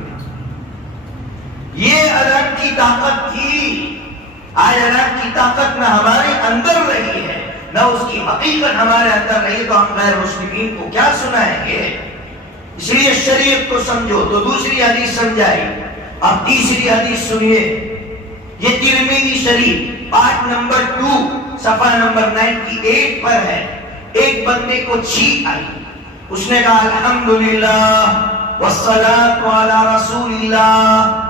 یہ اذان کی طاقت تھی۔ آج اذان کی طاقت نہ ہمارے اندر رہی ہے نہ اس کی حقیقت ہمارے اندر رہی، تو ہم غیر مسلمین کو کیا سنائیں گے؟ اس لیے شریعت کو سمجھو تو دوسری حدیث سمجھائی۔ اب تیسری حدیث سنیے، یہ ترمذی شریف پارٹ نمبر 2 صفحہ نمبر 98 پر ہے۔ ایک بندے کو چھینک آئی، اس نے کہا الحمدللہ والصلاۃ علی رسول اللہ۔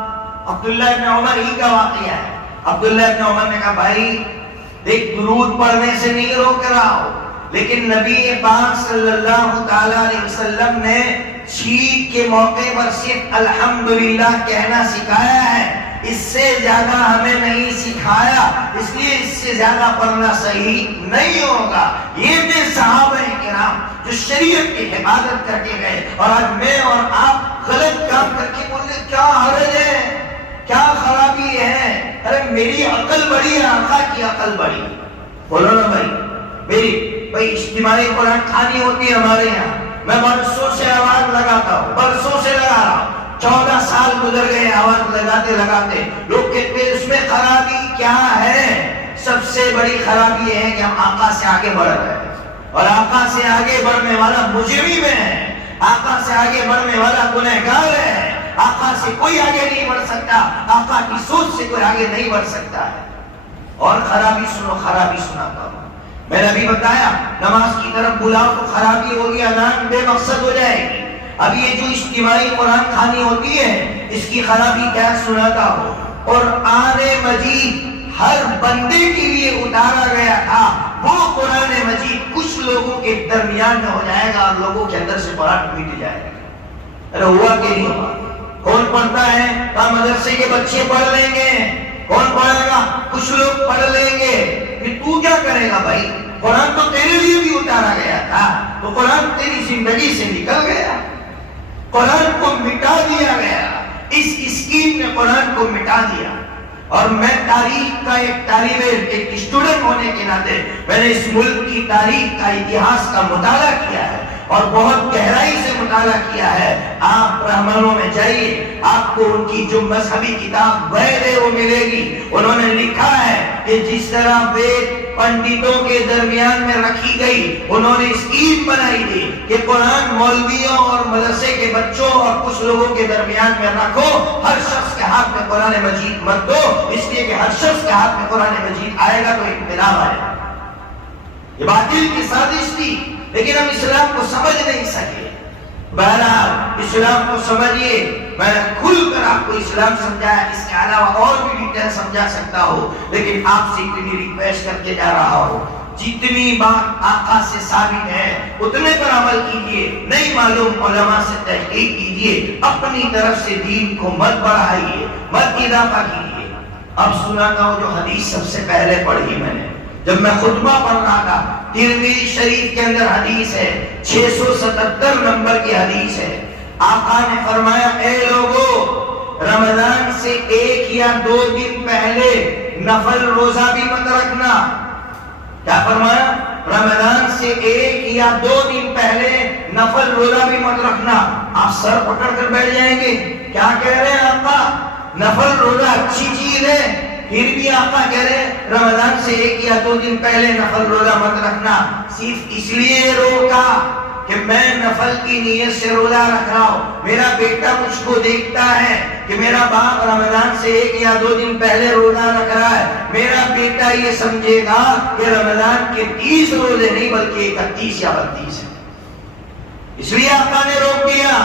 عبداللہ ابن عمر ہی کا واقعہ ہے۔ عبداللہ ابن عمر نے کہا بھائی دیکھ درود پڑھنے سے نہیں روک رہا ہو، لیکن نبی پاک صلی اللہ تعالی علیہ وسلم نے چھینک کے موقع پر صرف الحمدللہ کہنا سکھایا ہے، اس سے زیادہ ہمیں نہیں سکھایا، اس لیے اس سے زیادہ پڑھنا صحیح نہیں ہوگا۔ یہ تھے صحابہ کرام جو شریعت کی حفاظت کر کے گئے، اور آج میں اور آپ غلط کام کر کے بولے کیا حرج ہے، کیا خرابی ہے؟ ارے میری عقل بڑی ہے، آقا کی عقل بڑی، بولو نا بھائی۔ میری بھائی اجتماعی قرآن خوانی ہوتی ہے ہمارے یہاں، میں برسوں سے آواز لگاتا ہوں، برسوں سے لگا رہا ہوں، 14 سال گزر گئے آواز لگاتے لگاتے۔ لوگ کہتے ہیں اس میں خرابی کیا ہے؟ سب سے بڑی خرابی یہ ہے کہ ہم آقا سے آگے بڑھ رہے ہیں، اور آقا سے آگے بڑھنے والا مجرم ہے، آقا سے آگے بڑھنے والا گنہگار ہے۔ آقا سے کوئی آگے نہیں بڑھ سکتا، آقا کی سوچ سے کوئی آگے نہیں بڑھ سکتا ہے۔ اور خرابی سنو، خرابی سناتا ہوں، میں نے ابھی بتایا نماز کی طرف بلاؤ تو خرابی ہوگی، اذان بے مقصد ہو جائے گی۔ اب یہ جو اجتماعی قرآن خوانی ہوتی ہے، اس کی خرابی کیا سناتا ہو؟ قرآن مجید ہر بندے کے لیے اتارا گیا تھا، وہ قرآن مجید کچھ لوگوں کے درمیان میں ہو جائے گا اور لوگوں کے اندر سے قرآن مٹ جائے گا۔ ارے ہوا کہ نہیں ہوا؟ کون پڑھتا ہے؟ کہاں مدرسے کے بچے پڑھ لیں گے، کون پڑھے گا؟ کچھ لوگ پڑھ لیں گے، پھر تو کیا کرے گا بھائی؟ قرآن تو تیرے لیے بھی اتارا گیا تھا، تو قرآن تیری زندگی سے نکل گیا، قرآن کو مٹا دیا گیا، اس اسکیم نے قرآن کو مٹا دیا۔ اور میں تاریخ کا ایک طالب علم، ایک اسٹوڈنٹ ہونے کے ناطے میں نے اس ملک کی تاریخ کا، اتہاس کا مطالعہ کیا ہے، اور بہت گہرائی سے مطالعہ کیا ہے۔ آپ برہمنوں میں جائیے، آپ کو ان کی جو مذہبی کتاب وید ہے وہ ملے گی۔ انہوں نے لکھا ہے کہ جس طرح وید پنڈتوں کے درمیان میں رکھی گئی، انہوں نے اسکیم بنائی تھی کہ قرآن مولویوں اور مدرسے کے بچوں اور کچھ لوگوں کے درمیان میں رکھو، ہر شخص کے ہاتھ میں قرآن مجید مت دو، اس لیے کہ ہر شخص کے ہاتھ میں قرآن مجید آئے گا تو انقلاب آئے گا۔ یہ باطل کی سازش تھی، لیکن ہم اسلام کو سمجھ نہیں سکے۔ بہرحال اسلام کو سمجھیے، میں نے کھل کر آپ کو اسلام سمجھایا، اس کے علاوہ اور بھی ڈیٹیل سمجھا سکتا ہوں، لیکن آپ سے اتنی ریکویسٹ کرتے جا رہا ہوں، جتنی بات آقا سے ثابت ہے اتنے پر عمل کیجئے، نہیں معلوم علماء سے تحقیق کیجئے، اپنی طرف سے دین کو مت بڑھائیے، مت اضافہ کیجئے۔ اب سناتا ہوں جو حدیث سب سے پہلے پڑھی میں نے جب میں خطبہ پڑھ رہا تھا، ترمذی شریف کے اندر حدیث ہے، 677 نمبر کی حدیث ہے۔ آقا نے فرمایا، اے لوگو، رمضان سے 1 یا 2 دن پہلے نفل روزہ بھی مت رکھنا۔ کیا فرمایا؟ رمضان سے 1 یا 2 دن پہلے نفل روزہ بھی مت رکھنا۔ آپ سر پکڑ کر بیٹھ جائیں گے، کیا کہہ رہے ہیں آقا؟ نفل روزہ اچھی چیز ہے، پھر بھی آقا کہہ رہے ہیں رمضان سے 1 یا 2 دن پہلے نفل روزہ مت رکھنا۔ صرف اس لیے روکا کہ میں نفل کی نیت سے روزہ رکھ رہا ہوں، میرا بیٹا مجھ کو دیکھتا ہے کہ میرا باپ رمضان سے 1 یا 2 دن پہلے روزہ رکھ رہا ہے، میرا بیٹا یہ سمجھے گا کہ رمضان کے 30 روزے نہیں بلکہ 31 یا 32 ہیں۔ اس لیے آقا نے روک دیا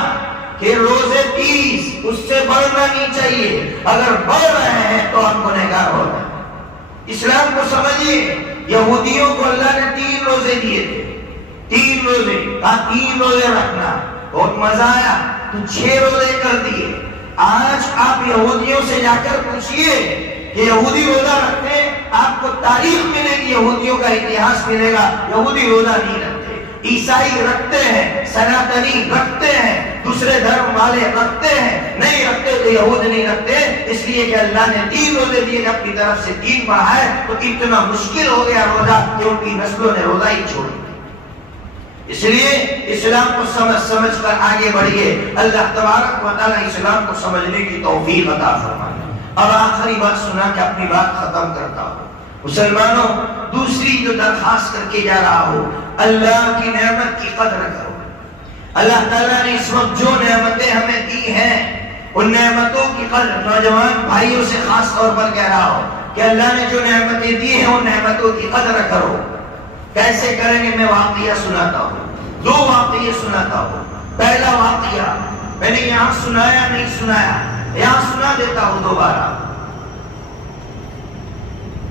کہ روزے 30، اس سے بڑھنا نہیں چاہیے، اگر بڑھ رہے ہیں تو آپ گنہگار ہو رہے ہیں۔ اسلام کو سمجھیے، یہودیوں کو اللہ نے 3 روزے دیے تھے، 3 روزے، کہا 3 روزے رکھنا، بہت مزہ آیا تو 6 روزے کر دیے۔ آج آپ یہودیوں سے جا کر پوچھئے کہ یہودی روزہ رکھتے ہیں، آپ کو تاریخ ملے گی، یہودیوں کا اتہاس ملے گا، یہودی روزہ نہیں رکھتے۔ عیسائی رکھتے ہیں، سناتنی رکھتے ہیں، دوسرے دھرم والے رکھتے ہیں، نہیں رکھتے تو یہود نہیں رکھتے، اس لیے کہ اللہ نے 3 روزے دیے، اپنی طرف سے 3 بڑھائے تو اتنا مشکل ہو گیا روزہ کہ ان کی نسلوں نے روزہ ہی چھوڑ دیا۔ اس لیے اسلام کو سمجھ کر آگے بڑھیے، اللہ تبارک و تعالی اسلام کو سمجھنے کی توفیق عطا فرمائے۔ اور آخری بات سنا کے اپنی بات ختم کرتا ہوں۔ مسلمانوں، دوسری جو درخواست کر کے جا رہا ہوں، اللہ کی نعمت کی قدر کرو۔ اللہ تعالیٰ نے اس وقت جو نعمتیں ہمیں دی ہیں، ان نعمتوں کی قدر، نوجوان بھائیوں سے خاص طور پر کہہ رہا ہوں کہ اللہ نے جو نعمتیں دی ہیں ان نعمتوں کی قدر کرو۔ کیسے کریں گے؟ میں واقعہ سناتا ہوں، 2 واقعے سناتا ہوں۔ پہلا واقعہ میں نے یہاں سنایا نہیں سنایا، یہاں سنا دیتا ہوں دوبارہ۔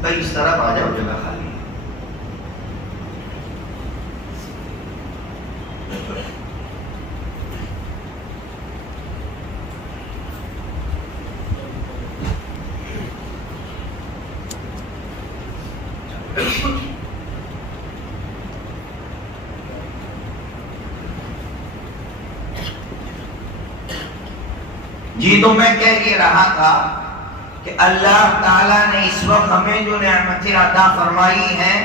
بھائی اس طرف آ جاؤ، جگہ خالی۔ جی تو میں کہہ یہ رہا تھا کہ اللہ تعالیٰ نے اس وقت ہمیں جو نعمتیں عطا فرمائی ہیں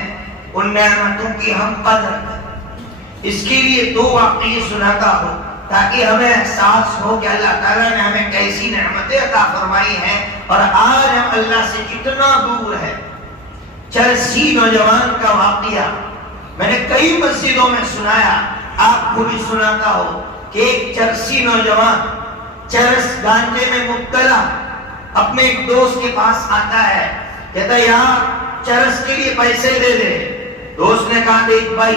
ان نعمتوں کی ہم قدر کریں۔ اس کے لیے دو واقعے سناتا ہوں تاکہ ہمیں احساس ہو کہ اللہ تعالیٰ نے ہمیں کیسی نعمتیں عطا فرمائی ہیں اور آج ہم اللہ سے کتنا دور ہے۔ چرسی نوجوان کا واقعہ میں نے کئی مسجدوں میں سنایا، آپ کو بھی سناتا ہو کہ ایک چرسی نوجوان چرس گانجے میں مبتلا اپنے ایک دوست کے پاس آتا ہے، کہتا ہے یار چرس کے لیے پیسے دے دے۔ دوست نے کہا دیکھ بھائی،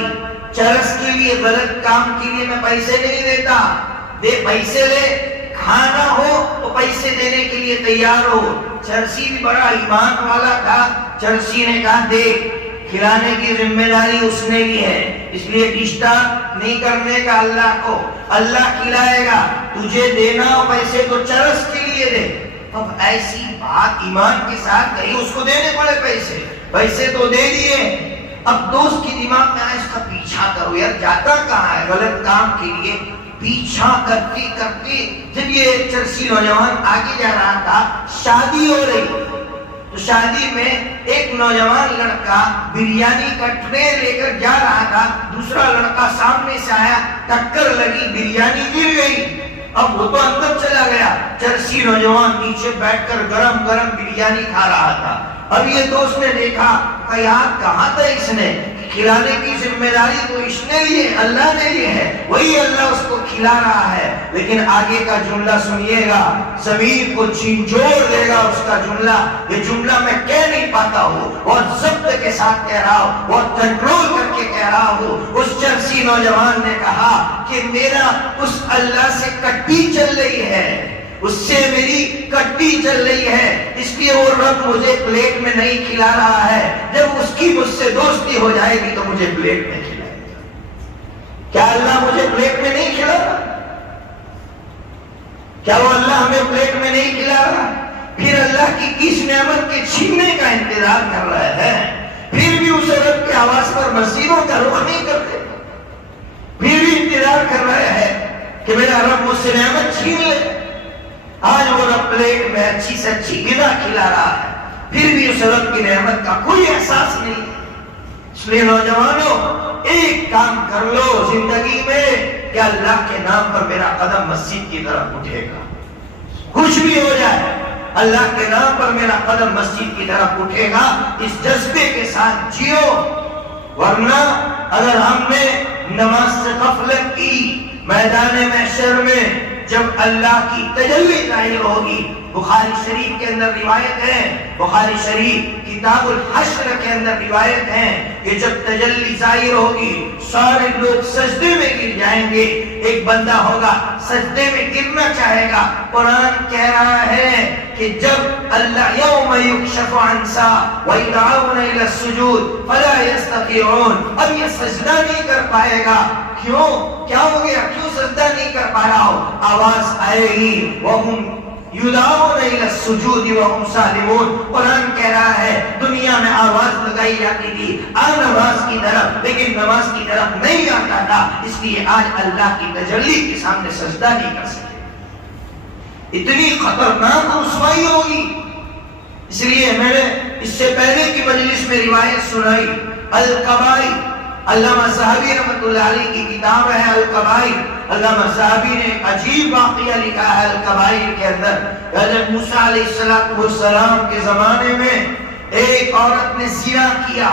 چرس کے لیے غلط کام کے لیے میں پیسے نہیں دیتا، دے پیسے دے، کھانا ہو تو پیسے دینے کے لیے تیار ہو۔ چرسی بھی بڑا ایمان والا تھا، چرسی نے کہا دیکھ کھلانے کی ذمہ داری اس نے لی ہے، اس لیے ڈسٹرب نہیں کرنے کا اللہ کو، اللہ کھلائے گا، تجھے دینا ہو پیسے تو چرس کے لیے دے۔ اب ایسی بات ایمان کے ساتھ کہی، اس کو دینے پڑے پیسے، پیسے تو دے دیے۔ اب دوست کی دماغ میں آئے اس کا پیچھا کرو، یار جاتا کہاں ہے غلط کام کے لیے؟ پیچھا کرتے کرتے جب یہ چرسی نوجوان آگے جا رہا تھا، شادی ہو رہی تو شادی میں ایک نوجوان لڑکا بریانی کا ٹرے لے کر جا رہا تھا، دوسرا لڑکا سامنے سے آیا، ٹکر لگی، بریانی گر گئی۔ اب وہ تو اندر چلا گیا، چرسی نوجوان نیچے بیٹھ کر گرم گرم بریانی کھا رہا تھا۔ اب یہ دوست نے دیکھا کہ یار کہاں تھا اس نے، کھلانے کی ذمہ داری تو اس نے لی ہے، اللہ نے لی ہے، وہی اللہ اس کو کھلا رہا ہے۔ لیکن آگے کا جملہ سنیے گا، زمین کو جھنجھوڑ دے گا اس کا جملہ۔ یہ جملہ میں کہہ نہیں پاتا ہوں، اور ضبط کے ساتھ کہہ رہا ہوں، اور کنٹرول کر کے کہہ رہا ہوں۔ اس چرسی نوجوان نے کہا کہ میرا اس اللہ سے کٹی چل رہی ہے، اس سے میری کٹی چل رہی ہے، اس لیے وہ رب مجھے پلیٹ میں نہیں کھلا رہا ہے، جب اس کی مجھ سے دوستی ہو جائے گی تو مجھے پلیٹ میں کھلائے گا۔ کیا اللہ مجھے پلیٹ میں نہیں کھلا رہا؟ کیا وہ اللہ ہمیں پلیٹ میں نہیں کھلا رہا؟ پھر اللہ کی کس نعمت کے چھیننے کا انتظار کر رہا ہے؟ پھر بھی اس رب کی آواز پر مسیحوں کا رخ نہیں کرتے، پھر بھی انتظار کر رہا ہے کہ میرا رب مجھ سے نعمت چھین لے۔ آج وہ رب پلیٹ میں اچھی سے اچھی غذا کھلا رہا ہے، پھر بھی اس رب کی نعمت کا کوئی احساس نہیں ہے۔ اس لیے نوجوانوں ایک کام کر لو زندگی میں کہ اللہ کے نام پر میرا قدم مسجد کی طرف اٹھے گا، کچھ بھی ہو جائے اللہ کے نام پر میرا قدم مسجد کی طرف اٹھے گا، اس جذبے کے ساتھ جیو۔ ورنہ اگر ہم نے نماز سے غفلت کی، میدان محشر میں جب اللہ کی تجلی ظاہر ہوگی، بخاری شریف کے اندر روایت ہے، بخاری شریف کتاب الحشر کے اندر روایت ہے کہ جب تجلی ظاہر ہوگی سارے لوگ سجدے میں گر جائیں گے، ایک بندہ ہوگا سجدے میں گرنا چاہے گا۔ قرآن کہہ رہا ہے کہ جب اللہ یوم یکشف عن ساق ویدعون الی السجود فلا یستطیعون، اب یہ سجدہ نہیں کر پائے گا۔ کیوں؟ کیا ہو گیا؟ کیوں سجدہ نہیں کر پا رہا ہو؟ آواز آئے گی وَهُمْ یدعون الی السجود وهم سالمون۔ قرآن کہہ رہا ہے دنیا میں آواز لگائی جاتی تھی آ نماز کی طرف، لیکن نماز کی طرف نہیں آتا تھا، اس لیے آج اللہ کی تجلی کے سامنے سجدہ نہیں کر سکتے۔ اتنی خطرناک رسوائی ہوگی۔ اس لیے میں نے اس سے پہلے کی مجلس میں روایت سنائی، القبائر، علامہ صحابی رحمۃ اللہ علیہ کی کتاب ہے القبائر۔ علامہ صحابی نے عجیب واقعہ لکھا ہے القبائر کے اندر۔ حضرت موسیٰ علیہ السلام کے زمانے میں ایک عورت نے زنا کیا،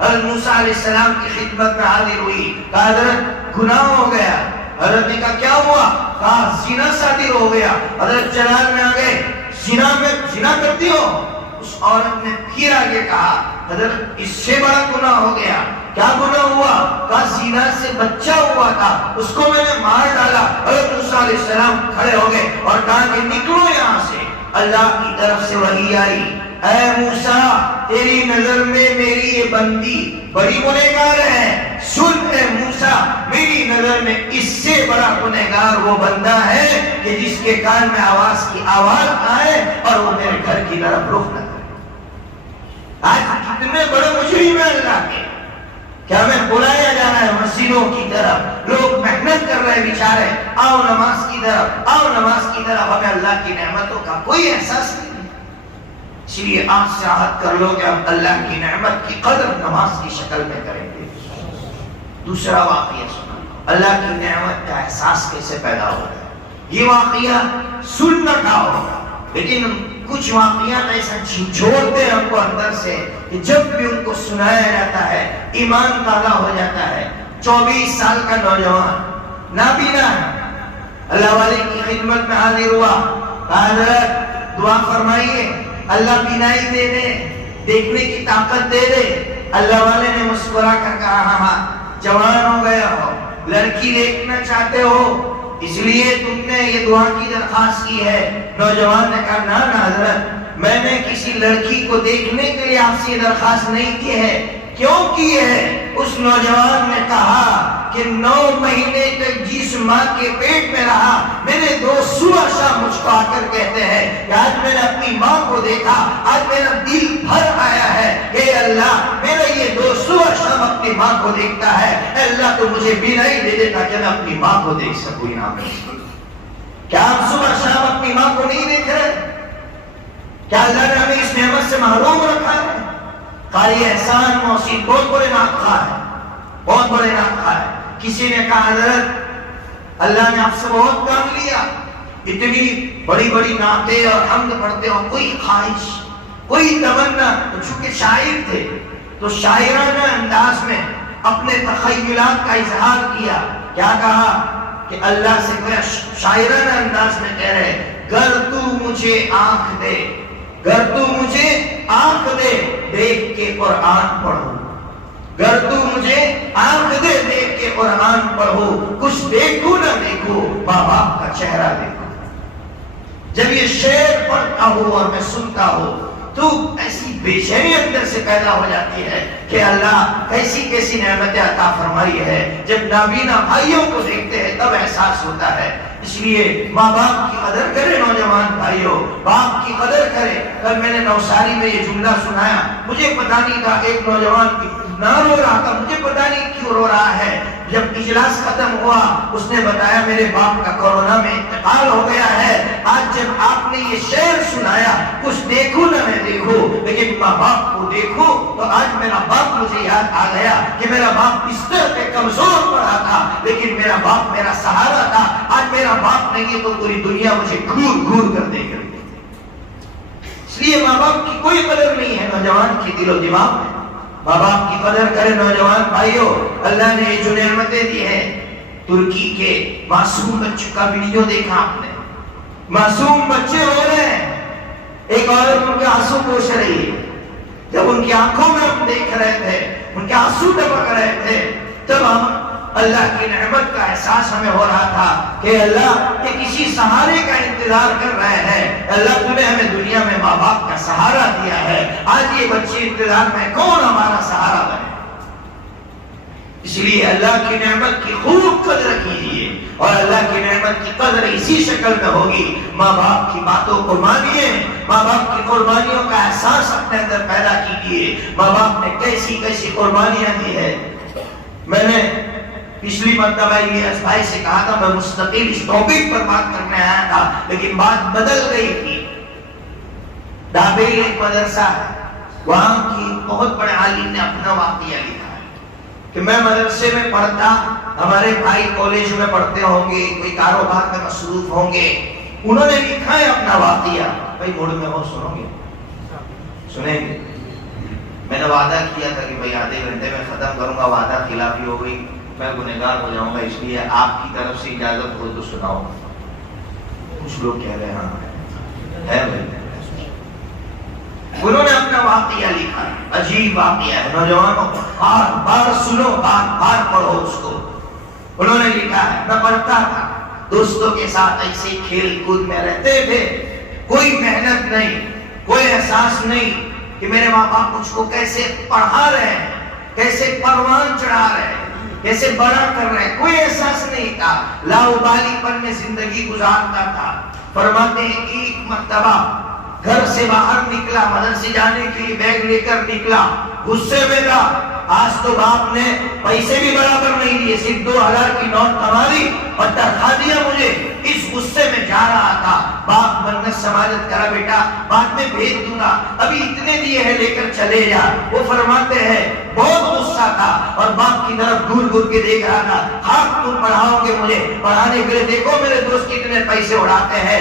حضرت موسیٰ علیہ السلام کی خدمت میں حاضر ہوئی، کہا حضرت گناہ ہو گیا۔ حضرت نے کہا کیا ہوا؟ کہا زنا صادر ہو گیا۔ حضرت چلان میں آ گئے، زنا کرتی ہو؟ اس عورت نے پھر آگے کہا حضرت اس سے بڑا گناہ ہو گیا۔ کیا گناہ ہوا؟ کہا زنا سے بچہ ہوا تھا، اس کو میں نے مار ڈالا۔ حضرت موسیٰ علیہ السلام کھڑے ہو گئے اور کہا کہ نکلو یہاں سے۔ اللہ کی طرف سے وحی آئی، اے موسیٰ تیری نظر میں میری یہ بندی بڑی گنہگار ہے، سن اے موسیٰ میری نظر میں اس سے بڑا گنہگار وہ بندہ ہے کہ جس کے کان میں آواز کی آواز آئے اور وہ میرے گھر کی طرف رخ نہ کرے۔ آج کتنے بڑے مجھے فکری میں اللہ کے کہ ہمیں بلایا جا رہا ہے مسجدوں کی طرف، لوگ محنت کر رہے بیچارے، آؤ نماز کی طرف، آؤ نماز کی طرف، ہمیں اللہ کی نعمتوں کا کوئی احساس نہیں۔ اس لیے آج سے عہد کر لو کہ ہم اللہ کی نعمت کی قدر نماز کی شکل میں کریں گے۔ دوسرا واقعہ سنا، اللہ کی نعمت کا احساس کیسے پیدا ہوتا ہے۔ یہ واقعہ سننا کا ہوگا، لیکن کچھ واقعات ایسا جھنجھوڑتے ہیں ہم کو اندر سے کہ جب بھی ان کو سنایا جاتا ہے ایمان تازہ ہو جاتا ہے۔ 24 سال کا نوجوان نابینا ہے، اللہ والے کی خدمت میں حاضر ہوا، حضرت دعا فرمائیے اللہ بینائی دے دے، دیکھنے کی طاقت دے دے۔ اللہ والے نے مسکرا کر کہا ہاں جوان ہو گیا ہو، لڑکی دیکھنا چاہتے ہو اس لیے تم نے یہ دعا کی درخواست کی ہے۔ نوجوان نے کہا نہ حضرت، میں نے کسی لڑکی کو دیکھنے کے لیے آپ سے یہ درخواست نہیں کی ہے۔ کیوں کی ہے؟ اس نوجوان نے کہا کہ 9 مہینے تک جس ماں کے پیٹ میں رہا، میرے دوست صبح شام مجھ کو آ کر کہتے ہیں کہ آج میں نے اپنی ماں کو دیکھا، آج میرا دل بھر آیا ہے، اے اللہ میرا یہ دوست صبح شام اپنی ماں کو دیکھتا ہے، اے اللہ تو مجھے بینائی دے دے تاکہ میں اپنی ماں کو دیکھ سکوں۔ کیا آپ صبح شام اپنی ماں کو نہیں دیکھ رہے؟ کیا اللہ نے ہمیں اس نعمت سے محروم رکھا ہے؟ قاری احسان محسن بہت بڑے ناخواہ ہے، بہت بڑے ناخواہ ہے۔ کسی نے کہا حضرت اللہ نے آپ سے بہت کام لیا، اتنی بڑی بڑی نعتیں اور حمد پڑھتے ہو، کوئی خواہش کوئی تمنا؟ چونکہ شاعر تھے تو شاعرانہ انداز میں اپنے تخیلات کا اظہار کیا۔ کیا کہا کہ اللہ سے شاعرانہ انداز میں کہہ رہے گر تو مجھے آنکھ دے، گر تو مجھے آنکھ دے دیکھ کے قرآن پڑھو، گر تو مجھے آنکھ دے دیکھ کے قرآن پڑھو، کچھ دیکھو نہ دیکھو ماں باپ کا چہرہ دیکھو۔ جب یہ شعر پڑھتا ہوں اور میں سنتا ہوں تو ایسی بے چینی اندر سے پیدا ہو جاتی ہے کہ اللہ کیسی کیسی نعمتیں عطا فرمائی ہے۔ جب نابینا بھائیوں کو دیکھتے ہیں تب احساس ہوتا ہے۔ اس لیے ماں باپ کی قدر کرے، نوجوان بھائیوں باپ کی قدر کرے۔ کل میں نے نوساری میں یہ جملہ سنایا، مجھے پتا نہیں تھا، ایک نوجوان اتنا رو رہا تھا، مجھے پتا نہیں کیوں رو رہا ہے۔ جب اجلاس ختم ہوا اس نے بتایا میرے باپ کا کورونا میں انتقال ہو گیا ہے، آج جب آپ نے یہ شعر سنایا کچھ دیکھو نہ میں دیکھو لیکن ماں باپ کو دیکھو، تو آج میرا باپ مجھے یاد آ گیا کہ میرا باپ بستر پہ کمزور پڑا تھا لیکن میرا باپ میرا سہارا تھا۔ آج میرا باپ نہیں ہے تو پوری دنیا مجھے گھور گھور کر دیکھ رہی ہے۔ اس لیے ماں باپ کی کوئی قدر نہیں ہے نوجوان کی دل و دماغ میں۔ ماں باپ کی قدر کرے نوجوان بھائیوں۔ اللہ نے جو نعمتیں دی ہیں، ترکی کے معصوم بچوں کا ویڈیو دیکھا آپ نے، معصوم بچے رو رہے ہیں، ایک عورت ان کے آنسو پوچھ رہی ہے۔ جب ان کی آنکھوں میں ہم دیکھ رہے تھے، ان کے آنسو ٹپک رہے تھے، تب ہم اللہ کی نعمت کا احساس ہمیں ہو رہا تھا کہ اللہ یہ کسی سہارے کا انتظار کر رہے ہیں۔ اللہ تو نے ہمیں دنیا میں ماں باپ کا سہارا دیا ہے، آج یہ بچے انتظار میں کون ہمارا سہارا بنے۔ اس لیے اللہ کی نعمت کی خوب قدر کیجیے، اور اللہ کی نعمت کی قدر اسی شکل میں ہوگی، ماں باپ کی باتوں کو مانیے، ماں باپ کی قربانیوں کا احساس اپنے اندر پیدا کیجیے۔ ماں باپ نے کیسی کیسی قربانیاں دی ہے۔ میں نے پچھلی مرتبہ الیاس بھائی سے کہا تھا میں مستقل اس ٹاپک پر بات کرنے آیا تھا لیکن بات بدل گئی تھی۔ دابیل ایک مدرسہ ہے، وہاں کی بہت بڑے عالم نے اپنا واقعہ لکھا ہے کہ میں مدرسے میں پڑھتا، ہمارے بھائی کالج میں پڑھتے ہوں گے، کوئی کاروبار میں مصروف ہوں گے، انہوں نے لکھا ہے اپنا واقعہ۔ بھائی موڈ میں ہو، سنو گے؟ سنیں گے؟ میں نے وعدہ کیا تھا کہ بھائی آدھے گھنٹے میں ختم کروں گا، وعدہ خلافی ہو گئی، میں گنہگار ہو جاؤں گا، اس لیے آپ کی طرف سے اجازت ہو تو سناؤ۔ کچھ لوگ کہہ رہے ہیں ہے بھائی۔ انہوں نے اپنا واقعہ لکھا، عجیب واقعہ ہے، نوجوانوں بار بار سنو، بار بار پڑھو اس کو۔ انہوں نے لکھا ہے میں پڑھتا تھا، دوستوں کے ساتھ ایسے کھیل کود میں رہتے تھے، کوئی محنت نہیں، کوئی احساس نہیں کہ میرے ماں باپ مجھ کو کیسے پڑھا رہے ہیں، کیسے پروان چڑھا رہے ہیں، کیسے بڑا کر رہے ہیں، کوئی احساس نہیں تھا، لاؤبالی پن میں زندگی گزارتا تھا۔ فرماتے ہیں ایک مرتبہ گھر سے باہر نکلا، مدرسے جانے کے لیے بیگ لے کر نکلا، غصے میں تھا، آج تو باپ نے پیسے بھی برابر نہیں دیے، صرف 2000 کی نوٹ کما لی اور تنخواہ دیا مجھے، اس غصے میں جا رہا تھا۔ باپ منت سماجت کرا، بیٹا بعد میں بھیج دوں گا، ابھی اتنے دیے ہیں لے کر چلے جا۔ وہ فرماتے ہیں بہت غصہ تھا اور باپ کی طرف گور گور کے دیکھ رہا تھا، ہاں تم پڑھاؤ گے مجھے، پڑھانے کے لیے دیکھو میرے دوست کتنے پیسے اڑاتے ہیں،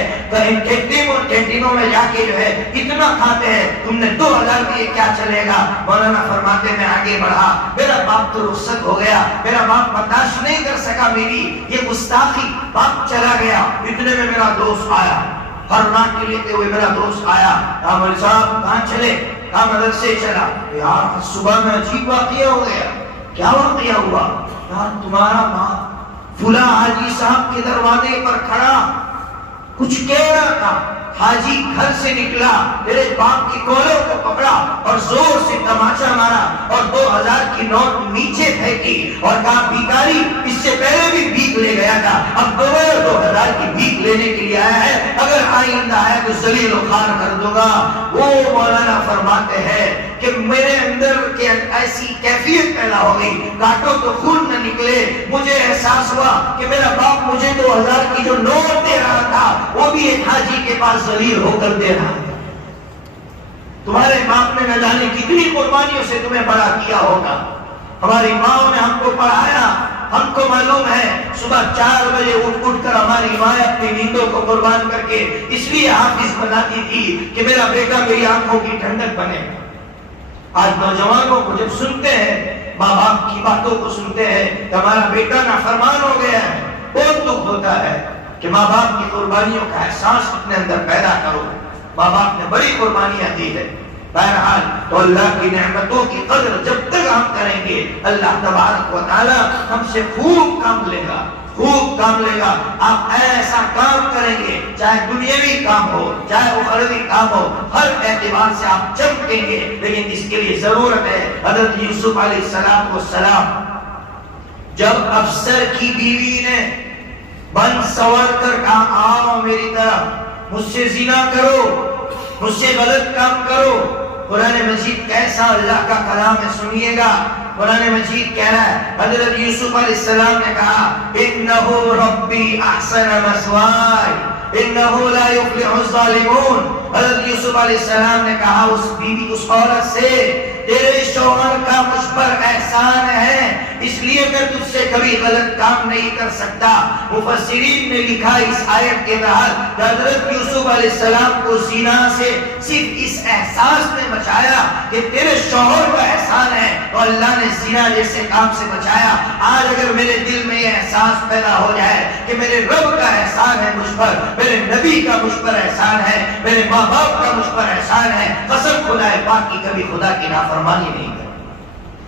کینٹینوں میں جا کے جو ہے اتنا کھاتے ہیں، تم نے 2000 دیے کیا چلے گا؟ مولانا فرماتے میں آگے بڑھا، میرا باپ تو رخصت ہو گیا، میرا باپ برداشت نہیں کر سکا میری یہ گستاخی، باپ چلا گیا۔ اتنے میں میرا دوست آیا، ہر رات کے لیتے ہوئے میرا دوست آیا، کہا مولوی صاحب کہاں چلے؟ کہا مدرسے چلا۔ یار صبح میں عجیب واقعہ ہو گیا۔ کیا واقعہ ہوا؟ یار تمہارا ماں فلاں حاجی صاحب کے دروازے پر کھڑا کچھ کہہ رہا تھا، حاجی گھر سے نکلا، میرے باپ کی کولر کو پکڑا اور زور سے تماچا مارا اور 2000 کی نوٹ نیچے پھینکی اور کہا بھیکاری اس سے پہلے بھی بھیک لے گیا تھا، اب دوبارہ 2000 کی بھیک لینے کے لیے آیا ہے، اگر آئندہ آیا تو ذلیل و خوار کر دوں گا۔ وہ مولانا فرماتے ہیں کہ میرے اندر کے ایسی کیفیت پیدا ہو گئی، کاٹو تو خون نہ نکلے، مجھے احساس ہوا کہ میرا باپ مجھے 2000 کی جو نوٹ دے رہا تھا وہ بھی ایک حاجی کے پاس ذلیل ہو کر دے رہا ہے۔ تمہارے باپ نے نہ جانے کتنی قربانیوں سے تمہیں بڑا کیا ہوگا، ہماری ماں نے ہم کو پڑھایا، ہم کو معلوم ہے صبح 4 بجے اٹھ کر ہماری ماں اپنی نیندوں کو قربان کر کے اس لیے حافظ بناتی تھی کہ میرا بیٹا میری آنکھوں کی ٹھنڈک بنے۔ آج نوجوانوں کو جب سنتے ہیں، ماں باپ کی باتوں کو سنتے ہیں کہ ہمارا بیٹا نافرمان ہو گیا ہے، بہت دکھ ہوتا ہے کہ ماں باپ کی قربانیوں کا احساس اپنے اندر پیدا کرو۔ ماں باپ نے بڑی قربانیاں دی ہے، بہرحال تو اللہ کی نعمتوں کی قدر جب تک ہم کریں گے اللہ تبارک و تعالی ہم سے خوب کام لے گا، خوب کام لے گا۔ آپ ایسا کام کریں گے چاہے دنیاوی کام ہو چاہے اخروی کام ہو، ہر اعتبار سے آپ چمکیں گے، لیکن اس کے لیے ضرورت ہے۔ حضرت یوسف علیہ السلام جب افسر کی بیوی نے بن سور کر کہا آؤ میری طرف، مجھ سے زنا کرو، مجھ سے غلط کام کرو، قرآن مجید کیسا اللہ کا کلام ہے سنیے گا۔ قرآن مجید کہہ رہا ہے، حضرت یوسف علیہ السلام نے کہا انہو ربی احسن مثواي انہو لا یفلح الظالمون۔ حضرت یوسف علیہ السلام نے کہا اس بیوی اس عورت سے تیرے شوہر کا مجھ پر احسان ہے، اس لیے میں تجھ سے کبھی غلط کام نہیں کر سکتا۔ مفسرین نے لکھا اس آیت کے تحت کہ حضرت یوسف علیہ السلام کو زنا سے صرف اس احساس نے بچایا کہ تیرے شوہر کا احسان ہے تو اللہ نے زنا جیسے کام سے بچایا۔ آج اگر میرے دل میں یہ احساس پیدا ہو جائے کہ میرے رب کا احسان ہے مجھ پر، میرے نبی کا مجھ پر احسان ہے، میرے ماں باپ کا مجھ پر احسان ہے، قسم خدا پاک کی کبھی خدا کی نافرمانی نہیں کریں گے،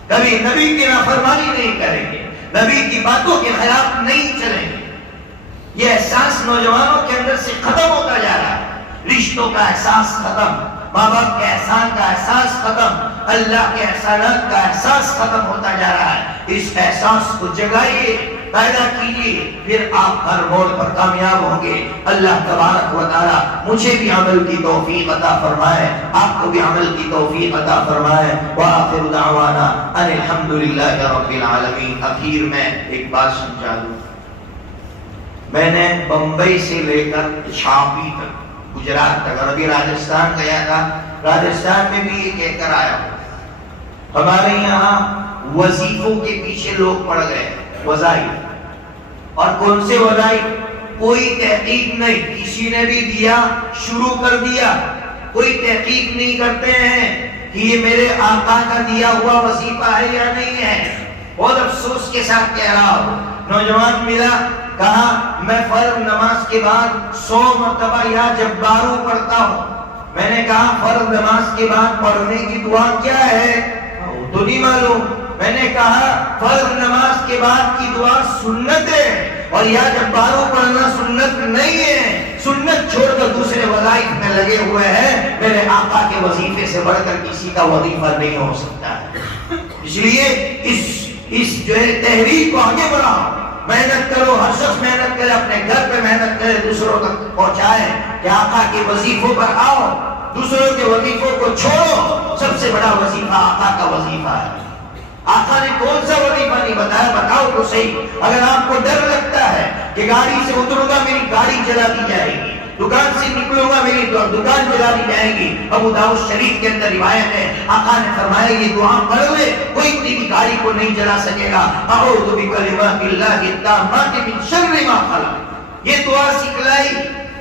کبھی نبی کی نافرمانی نہیں کریں گے، نبی کی باتوں کے خلاف نہیں چلیں گے۔ یہ احساس نوجوانوں کے اندر سے ختم ہوتا جا رہا ہے، رشتوں کا احساس ختم، ماں باپ کے احسان کا احساس ختم، اللہ کے احسانات کا احساس ختم ہوتا جا رہا ہے۔ اس احساس کو جگائیے، پیدا کیجیے، پھر آپ ہر موڑ پر کامیاب ہوں گے۔ اللہ تبارک و تعالی مجھے بھی عمل کی توفیق عطا فرمائے، آپ کو بھی عمل کی توفیق عطا فرمائے۔ وآخر دعوانا ان الحمدللہ رب العالمین۔ اخیر میں ایک بات سمجھا دوں، میں نے بمبئی سے لے کر چھاپی تک گجرات تک، اور ابھی راجستھان گیا تھا، راجستھان میں بھی یہ کہہ کر آیا ہوں، ہمارے یہاں وظیفوں کے پیچھے لوگ پڑ گئے، وظائف، اور کون سے وظائف؟ کوئی تحقیق نہیں، کسی نے بھی دیا شروع کر دیا، کوئی تحقیق نہیں کرتے ہیں کہ یہ میرے آقا کا دیا ہوا وظیفہ ہے یا نہیں ہے۔ بہت افسوس کے ساتھ کہہ رہا ہوں، نوجوان ملا، کہا میں فرض نماز کے بعد 100 مرتبہ یا جبارو پڑھتا ہوں۔ میں نے کہا فرض نماز کے بعد پڑھنے کی دعا کیا ہے؟ تو نہیں معلوم۔ میں نے کہا فرض نماز کے بعد کی دعا سنت ہے اور یا جبارو پڑھنا سنت نہیں ہے، سنت چھوڑ کر دوسرے وظائف میں لگے ہوئے ہیں۔ میرے آقا کے وظیفے سے بڑھ کر کسی کا وظیفہ نہیں ہو سکتا ہے۔ اس لیے اس جو ہے تحریک کو آگے بڑھاؤ، محنت کرو، ہر شخص محنت کرے، اپنے گھر پہ محنت کرے، دوسروں تک پہنچائے کہ آقا کے وظیفوں پر آؤ۔ دوسروں کے وظیفوں کو چھوڑو، سب سے بڑا وظیفہ آقا کا وظیفہ ہے۔ آقا نے کون سا وظیفہ نہیں بتایا؟ بتاؤ تو صحیح۔ اگر آپ کو ڈر لگتا ہے کہ گاڑی سے اتروں گا میری گاڑی جلا دی جائے گی، دکان سے نکلوں گا میری دکان جلا دی جائے گی، ابو داؤد شریف کے اندر روایت ہے آقا نے فرمایا یہ دعا پڑھ لے کوئی تیری گاڑی کو نہیں جلا سکے گا۔ اعوذ بکلمات اللہ التامات من شر ما خلق، یہ دعا سکھلائی۔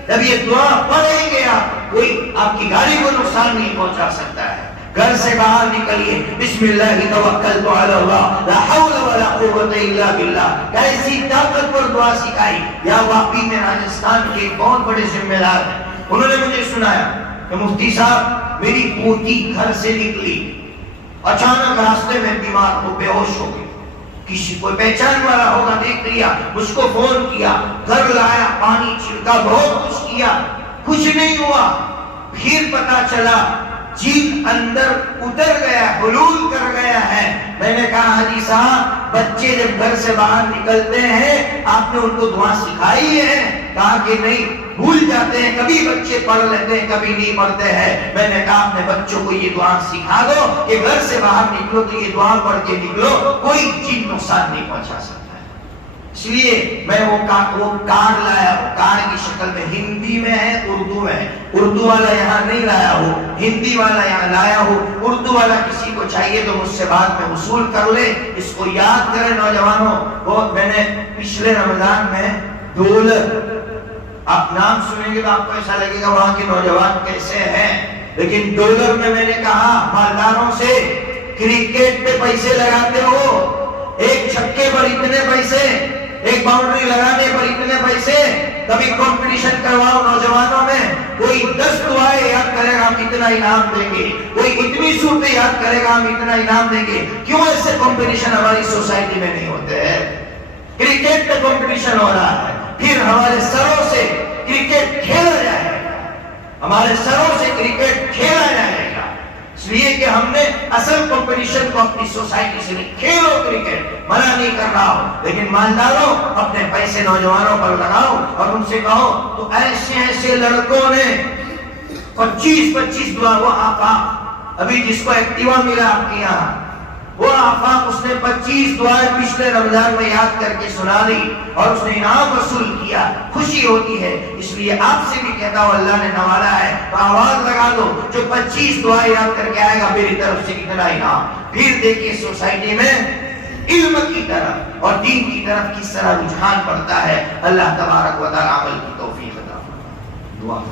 جب یہ دعا پڑھیں گے آپ، کوئی آپ کی گاڑی کو نقصان نہیں پہنچا سکتا ہے۔ گھر سے باہر نکلیے، بسم اللہ توکلت علی اللہ لا حول ولا قوت الا باللہ، کیسی طاقتور دعا سکھائی۔ یا واقعی میں راجستھان کے بہت بڑے ذمہ دار ہیں، انہوں نے مجھے سنایا کہ مفتی صاحب میری پوتی گھر سے نکلی، اچانک راستے میں بیمار ہو، بے ہوش ہو گئی، کسی کوئی پہچان والا ہوگا دیکھ لیا، اس کو فون کیا، گھر لایا، پانی چھڑکا، بہت کچھ کیا، کچھ نہیں ہوا۔ پھر پتا چلا جن اندر اتر گیا، حلول کر گیا ہے۔ میں نے کہا حاجی صاحب بچے جب گھر سے باہر نکلتے ہیں آپ نے ان کو دعا سکھائی ہے؟ کہا کہ نہیں، بھول جاتے ہیں، کبھی بچے پڑھ لیتے ہیں کبھی نہیں پڑھتے ہیں۔ میں نے کہا اپنے بچوں کو یہ دعا سکھا دو کہ گھر سے باہر نکلو تو یہ دعا پڑھ کے نکلو، کوئی جن نقصان نہیں پہنچا سکتا ہے۔ اس لیے میں وہ کارڈ لایا، وہ کارڈ کی شکل میں ہندی میں ہے، اردو میں ہے، اردو والا یہاں نہیں لایا ہو، ہندی والا یہاں لایا ہو، اردو والا کسی کو چاہیے تو مجھ سے بعد میں وصول کر لے، اس کو یاد کریں نوجوانوں۔ بہت میں نے پچھلے رمضان میں ڈولر، آپ نام سنیں گے تو آپ کو ایسا لگے گا وہاں کے نوجوان کیسے ہیں، لیکن ڈولر میں نے کہا مالداروں سے کرکٹ پہ پیسے لگاتے ہو، ایک چھکے پر اتنے پیسے، ایک باؤنڈری لگانے پر اتنے پیسے، کبھی کمپٹیشن کرواؤ نوجوانوں میں، کوئی 10 دعائیں یاد کرے گا ہم اتنا انعام دیں گے، کوئی اتنی صورتیں یاد کرے گا ہم اتنا انعام دیں گے۔ کیوں ایسے کمپٹیشن ہماری سوسائٹی میں نہیں ہوتے ہیں؟ کرکٹ پہ کمپٹیشن ہو رہا ہے، پھر ہمارے سروں سے کرکٹ کھیلا جائے گا، ہمارے سروں سے کرکٹ کھیلا جائے گا، اس لیے کہ ہم نے اصل کمپٹیشن کو اپنی سوسائٹی سے نہیں۔ کھیلو کرکٹ، منع نہیں کر رہا ہوں، لیکن مالداروں اپنے پیسے نوجوانوں پر لگاؤ اور ان سے کہو تو ایسے لڑکوں نے 25 دعا، وہ آفاق ابھی جس کو ایکٹیوا ملا آپ کے یہاں، وہ آفاق اس نے 25 دعائیں پچھلے رمضان میں یاد کر کے سنا دی اور اس نے انعام وصول کیا، خوشی ہوتی ہے۔ اس لیے آپ سے بھی کہتا ہوں اللہ نے نوالا ہے تو آواز لگا دو، جو 25 دعائیں یاد کر کے آئے گا میری طرف سے کتنا انعام۔ پھر دیکھیے سوسائٹی میں علم کی طرف اور دین کی طرف کس طرح رجحان پڑتا ہے۔ اللہ تبارک و تعالی عمل کی توفیق عطا فرمائے۔ دعا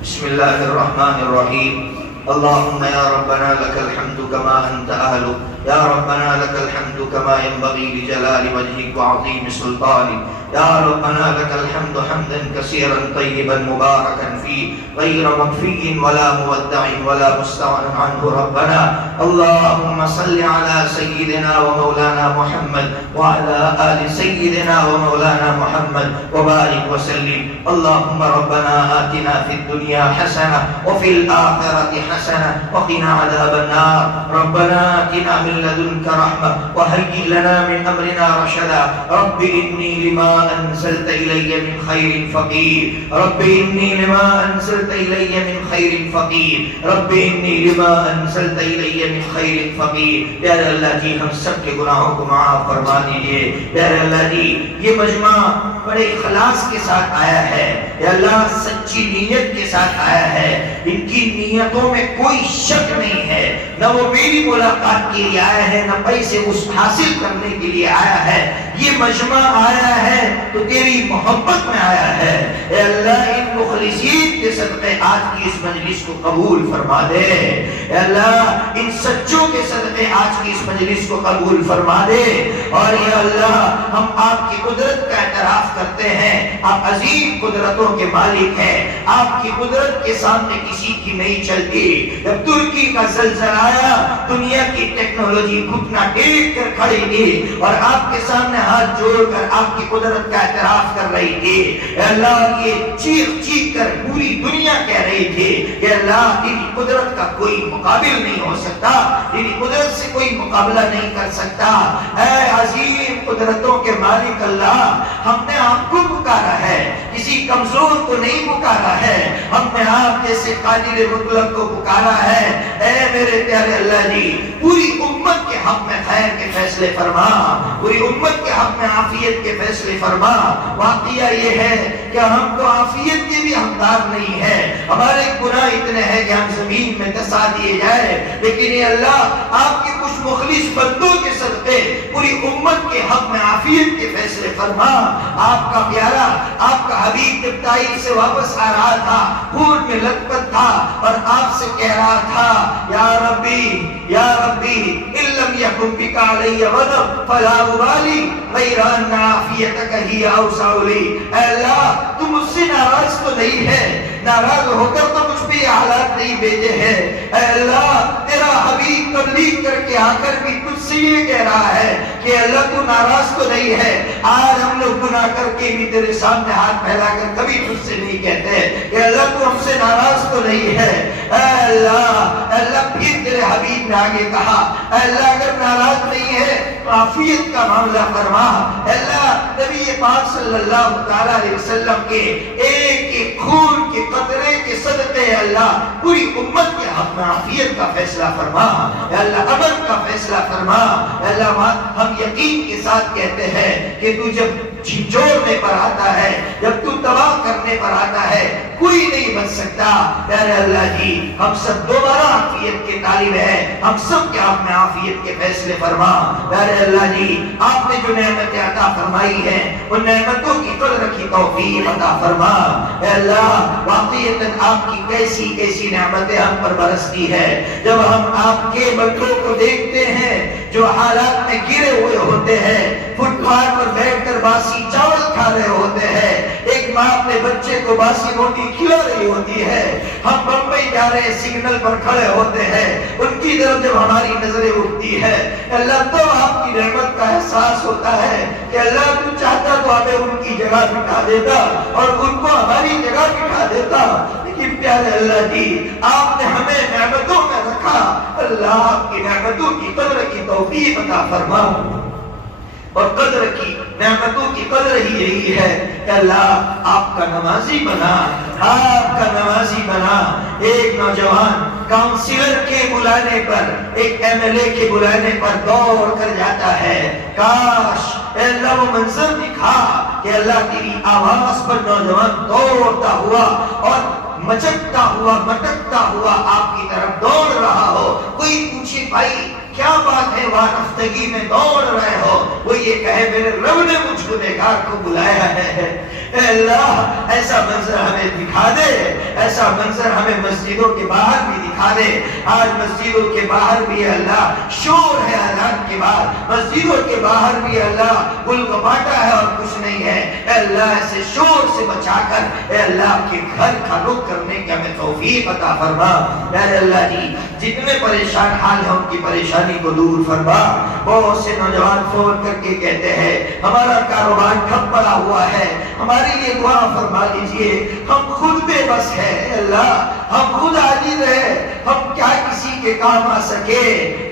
بسم اللہ الرحمن الرحیم۔ اللهم يا ربنا لك الحمد كما أنت أهل، يا ربنا لك الحمد كما ينبغي لجلال وجهك وعظيم سلطانك، يا ربنا لك الحمد حمدا كثيرا طيبا مباركا فيه غير مكفي ولا مودع ولا مستغنى عنه ربنا۔ اللهم صل على سيدنا ومولانا محمد وعلى آل سيدنا ومولانا محمد وبارك وسلم۔ اللهم ربنا آتنا في الدنيا حسنة وفي الآخرة حسنة وقنا عذاب النار۔ ربنا آتنا من لدنك رحمة وهيئ لنا من أمرنا رشدا۔ رب إني لما أنزلت إلي من خير فقير، رب إني لما أنزلت إلي من خير فقير، رب إني لما أنزلت إلي من خير فقير۔ پیارے اللہ جی ہم سب کے گناہوں کو معاف فرما دیجئے۔ پیارے اللہ جی یہ مجمع بڑے اخلاص کے ساتھ آیا ہے، یا اللہ سچی نیت کے ساتھ آیا ہے، ان کی نیتوں میں کوئی شک نہیں ہے، نہ وہ میری ملاقات کے لیے آیا ہے نہ پیسے اس حاصل کرنے کے لیے آیا ہے، یہ مجمع آیا ہے تو تیری محبت میں آیا ہے۔ اے اللہ ان مخلصین کے صدقے آج کی اس مجلس کو قبول فرما دے، اے اللہ ان سچوں کے صدقے آج کی اس مجلس کو قبول فرما دے، اور اے اللہ ہم آپ کی قدرت کا اعتراف کرتے ہیں، آپ عظیم قدرتوں کے مالک ہیں، آپ کی قدرت کے سامنے کسی کی نہیں چلتی۔ جب ترکی کا زلزلہ آیا دنیا کی ٹیکنالوجی گھٹنا ٹیک کر کھڑی تھی اور آپ کے سامنے ہاتھ جوڑ کر آپ کی قدرت قدرت کا اعتراف کر رہی تھی. اے اللہ یہ چیخ چیخ کر پوری دنیا کہہ رہی تھی کہ اللہ تیری قدرت کا کوئی مقابل نہیں ہو سکتا, تیری قدرت سے کوئی مقابلہ نہیں کر سکتا. اے عظیم قدرتوں کے مالک اللہ, ہم نے آپ کو پکارا ہے, کسی کمزور کو نہیں پکارا ہے, ہم نے آپ جیسے قادر مطلق کو پکارا ہے. اے میرے پیارے اللہ جی, پوری امت کے حق میں خیر کے فیصلے فرما, پوری امت کے حق میں عافیت کے فیصلے فرما. واقعہ یہ ہے کہ ہم تو عافیت کے بھی حقدار نہیں ہے, ہمارے گناہ اتنے ہیں کہ ہم زمین میں دسا دیے جائے, لیکن اے اللہ آپ کے کچھ مخلص بندوں کے صدقے پوری امت کے حق میں عافیت کے فیصلے فرما. آپ کا پیارا, آپ کا حبیب جب طائف سے واپس آ رہا تھا, خون میں لت پت تھا اور آپ سے کہہ رہا تھا یا ربی یا ربی ان لم یکن بک علی غضب فلا ابالی غیر ان عافیتک ہی اوسع لی. اے اللہ تو مجھ سے ناراض تو نہیں ہے, ناراض ہو کر تو مجھ پہ یہ حالات نہیں بھیجے ہیں. اے اللہ تیرا حبیب تبلیغ کر کے آ کر بھی تجھ سے یہ کہہ رہا ہے کہ اللہ تو ناراض تو نہیں ہے. آج ہم لوگ گناہ کر کے بھی تیرے سامنے ہاتھ پھیلا کر کبھی تجھ سے نہیں کہتے کہ اللہ تو ہم سے ناراض تو نہیں ہے. اے اللہ پھر تیرے حبیب نے آگے کہا اے اللہ اگر ناراض نہیں ہے تو عافیت کا معاملہ فرما. اے اللہ نبی پاک صلی اللہ تعالی علیہ وسلم کے ایک ایک خون کے قطرے کے صدقے اللہ پوری امت کے حق میں عافیت کا فیصلہ فرما. اے اللہ امن کا فیصلہ فرما. اے اللہ ہم یقین کے ساتھ کہتے ہیں کہ تو جب جھنجھوڑنے پر آتا ہے, جب تو تباہ کرنے پر آتا ہے, کوئی نہیں بچ سکتا. پیارے اللہ جی ہم سب دوبارہ عافیت کے طالب ہیں, ہم سب کے حق میں عافیت کے فیصلے فرما. پیارے اللہ جی آپ نے جو نعمتیں عطا فرمائی ہیں ان نعمتوں کی قدر کی توفیق عطا فرما. اے اللہ واقعتاً آپ کی کیسی کیسی نعمتیں ہم پر برستی ہے. جب ہم آپ کے بندوں کو دیکھتے ہیں جو حالات میں گرے ہوئے ہوتے ہیں, فٹ پاتھ پر بیٹھ کر باسی چاول کھا رہے ہوتے ہیں, ایک ماں اپنے بچے کو باسی روٹی کھلا رہی ہوتی ہے, ہم بمبئی جا رہے سگنل پر کھڑے ہوتے ہیں, ان کی طرف جب ہماری نظریں اٹھتی ہے اللہ تو آپ کی رحمت کا احساس ہوتا ہے کہ اللہ تو چاہتا تو ہمیں ان کی جگہ بٹھا دیتا اور ان کو ہماری جگہ بٹھا دیتا. لیکن پیارے اللہ جی آپ نے ہمیں نعمتوں میں رکھا. اللہ آپ کی نعمتوں کی قدر کی توفیق عطا فرما. اور قدر کی نعمتوں کی قدر ہی یہی ہے کہ اللہ آپ کا نمازی بنا, آپ کا نمازی بنا. ایک نوجوان کاؤنسلر کے بلانے پر, ایک ایم ایل اے کے بلانے پر دوڑ کر جاتا ہے. کاش اے اللہ وہ منظر دکھا کہ اللہ تیری آواز پر نوجوان دوڑتا ہوا اور مچکتا ہوا مٹکتا ہوا آپ کی طرف دوڑ رہا ہو. کوئی پوچھے بھائی کیا بات ہے وارفتگی میں دوڑ رہے ہو, وہ یہ کہے میرے رب نے مجھ کو گنہگار کو بلایا ہے. اے اللہ ایسا منظر ہمیں دکھا دے, ایسا منظر ہمیں مسجدوں کے باہر بھی دکھا دے. آج مسجدوں کے باہر بھی اللہ شور ہے, اذان کے بعد مسجدوں کے باہر بھی اللہ گل گپاٹا ہے اور کچھ نہیں ہے. اے اللہ ایسے شور سے بچا کر اے اللہ کے گھر کا رخ کرنے کی ہمیں توفیق عطا فرما. اے اللہ جی جتنے پریشان حال ہیں ان کی پریشانی کو دور فرما. بہت سے نوجوان فون کر کے کہتے ہیں ہمارا کاروبار ٹھپ پڑا ہوا ہے, ہمارے لیے دعا فرما لیجئے, ہم خود بے بس ہیں. اے اللہ ہم خود عاجز ہیں, ہم کیا کسی کے کام آ سکے.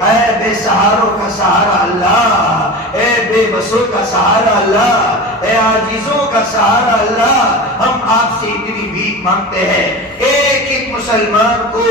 اے بے سہاروں کا سہارا اللہ, اے بے بسوں کا سہارا اللہ, اے عاجزوں کا سہارا اللہ, ہم آپ سے اتنی بھیک مانگتے ہیں. ایک ایک مسلمان کو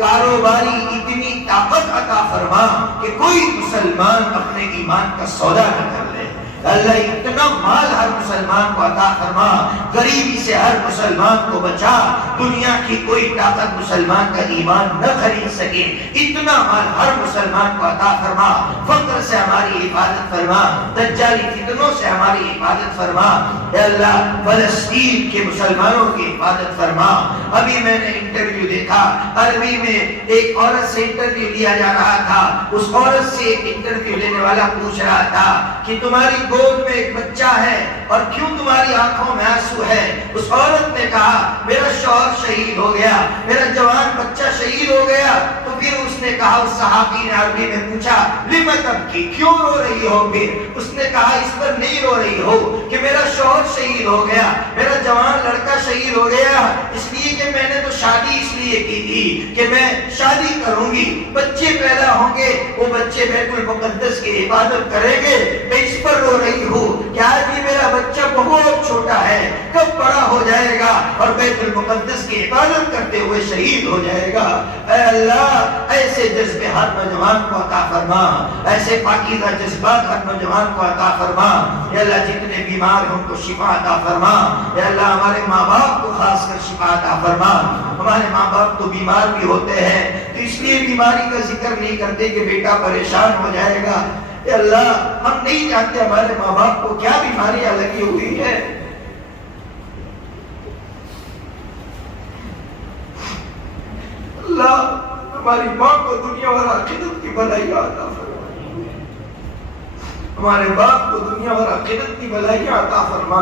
کاروباری اتنی طاقت عطا فرما کہ کوئی مسلمان اپنے ایمان کا سودا نہ کر لے. اللہ اتنا مال ہر مسلمان کو عطا فرما, غریبی سے ہر مسلمان کو بچا. دنیا کی کوئی طاقت مسلمان کا ایمان نہ خرید سکے, اتنا مال ہر مسلمان کو عطا فرما. فقر سے ہماری حفاظت فرما, دجالی فتنوں سے ہماری حفاظت فرما. اے اللہ فلسطین کے مسلمانوں کی حفاظت فرما. ابھی میں نے انٹرویو دیکھا, عربی میں ایک عورت سے انٹرویو لیا جا رہا تھا. اس عورت سے انٹرویو لینے والا پوچھ رہا تھا کہ تمہاری گود میں ایک بچہ ہے اور کیوں تمہاری آنکھوں میں آنسو ہے. اس عورت نے کہا میرا شوہر شہید ہو گیا, میرا جوان بچہ شہید ہو گیا, تو پھر اس نے کہا، اس صحابی نے عربی میں پوچھا لم تبکی، کیوں رو رہی ہو؟ پھر اس نے کہا اس پر نہیں رو رہی ہو کہ میرا شوہر شہید ہو گیا، میرا جوان لڑکا شہید ہو گیا، اس لیے کہ میں نے تو شادی اس لیے کی تھی کہ میں شادی کروں گی، بچے پیدا ہوں گے، وہ بچے بیت المقدس کی عبادت کریں گے، میں اس پر رو رہی ہوں کہ آج یہ میرا بچہ بہت چھوٹا ہے، کب بڑا ہو جائے گا اور بیت المقدس کی عبادت کرتے ہوئے شہید ہو جائے گا۔ اے اللہ ایسے جذبے ہر نوجوان کو عطا فرما، ایسے پاکیزہ جذبات ہر نوجوان کو عطا فرما۔ اے اللہ جتنے بیمار ہیں ان کو شفا عطا فرما۔ اے اللہ ہمارے ماں باپ کو خاص کر شفا عطا فرما۔ ہمارے ماں باپ تو بیمار بھی ہوتے ہیں تو اس لیے بیماری کا ذکر نہیں کرتے کہ بیٹا پریشان ہو جائے گا۔ اے اللہ ہم نہیں جانتے ہمارے ماں باپ کو کیا بیماریاں لگی ہوئی ہے۔ اللہ ہماری ماں کو دنیا اور آخرت کی بھلائی عطا فرما، ہمارے باپ کو دنیا اور آخرت کی بھلائی عطا فرما۔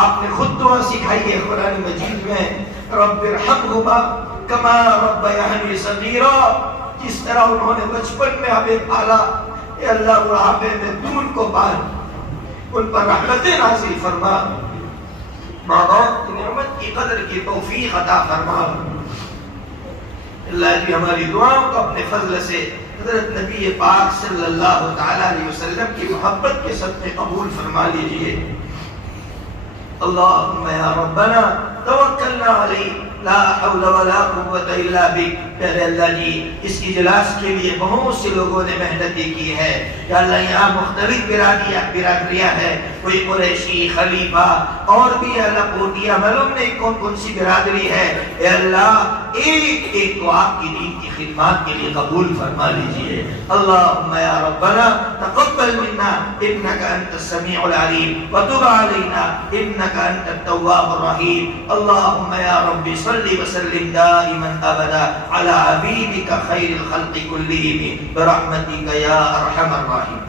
آپ نے خود دعا سکھائی ہے قرآن مجید میں، رب ارحمہما کما ربیانی صغیرا، جس طرح انہوں نے بچپن میں ہمیں پالا، اے اللہ بڑھاپے میں تو ان کو پال، ان پر رحمتیں نازل فرما، ماں باپ کی نعمت کی قدر کی توفیق عطا فرما۔ اللہ جی ہماری دعاؤں کو اپنے فضل سے حضرت نبی پاک صلی اللہ تعالی علیہ وسلم کی محبت کے صدقے قبول فرما لیجئے۔ اللہم یا ربنا توکلنا علیک لا حول ولا قوة الا بک۔ پیارے اللہ جی اس اجلاس کے لیے بہت سے لوگوں نے محنتیں کی ہے، یا اللہ یہاں مختلف برادریاں ہیں، کوئی قریشی، خلیفہ اور بھی اللہ پوٹیا معلوم نہیں کون کون سی برادری ہے۔ اے اللہ ایک ایک کو آپ کی دین کی خدمات کے لیے قبول فرما لیجئے۔ اللہم یا ربنا تقبل منا انک انت السمیع العلیم وتب علینا انک انت التواب الرحیم۔ اللہم یا رب صلی وسلم دائما ابدا علی حبیبک خیر الخلق کلہم برحمتک یا ارحم الراحمین۔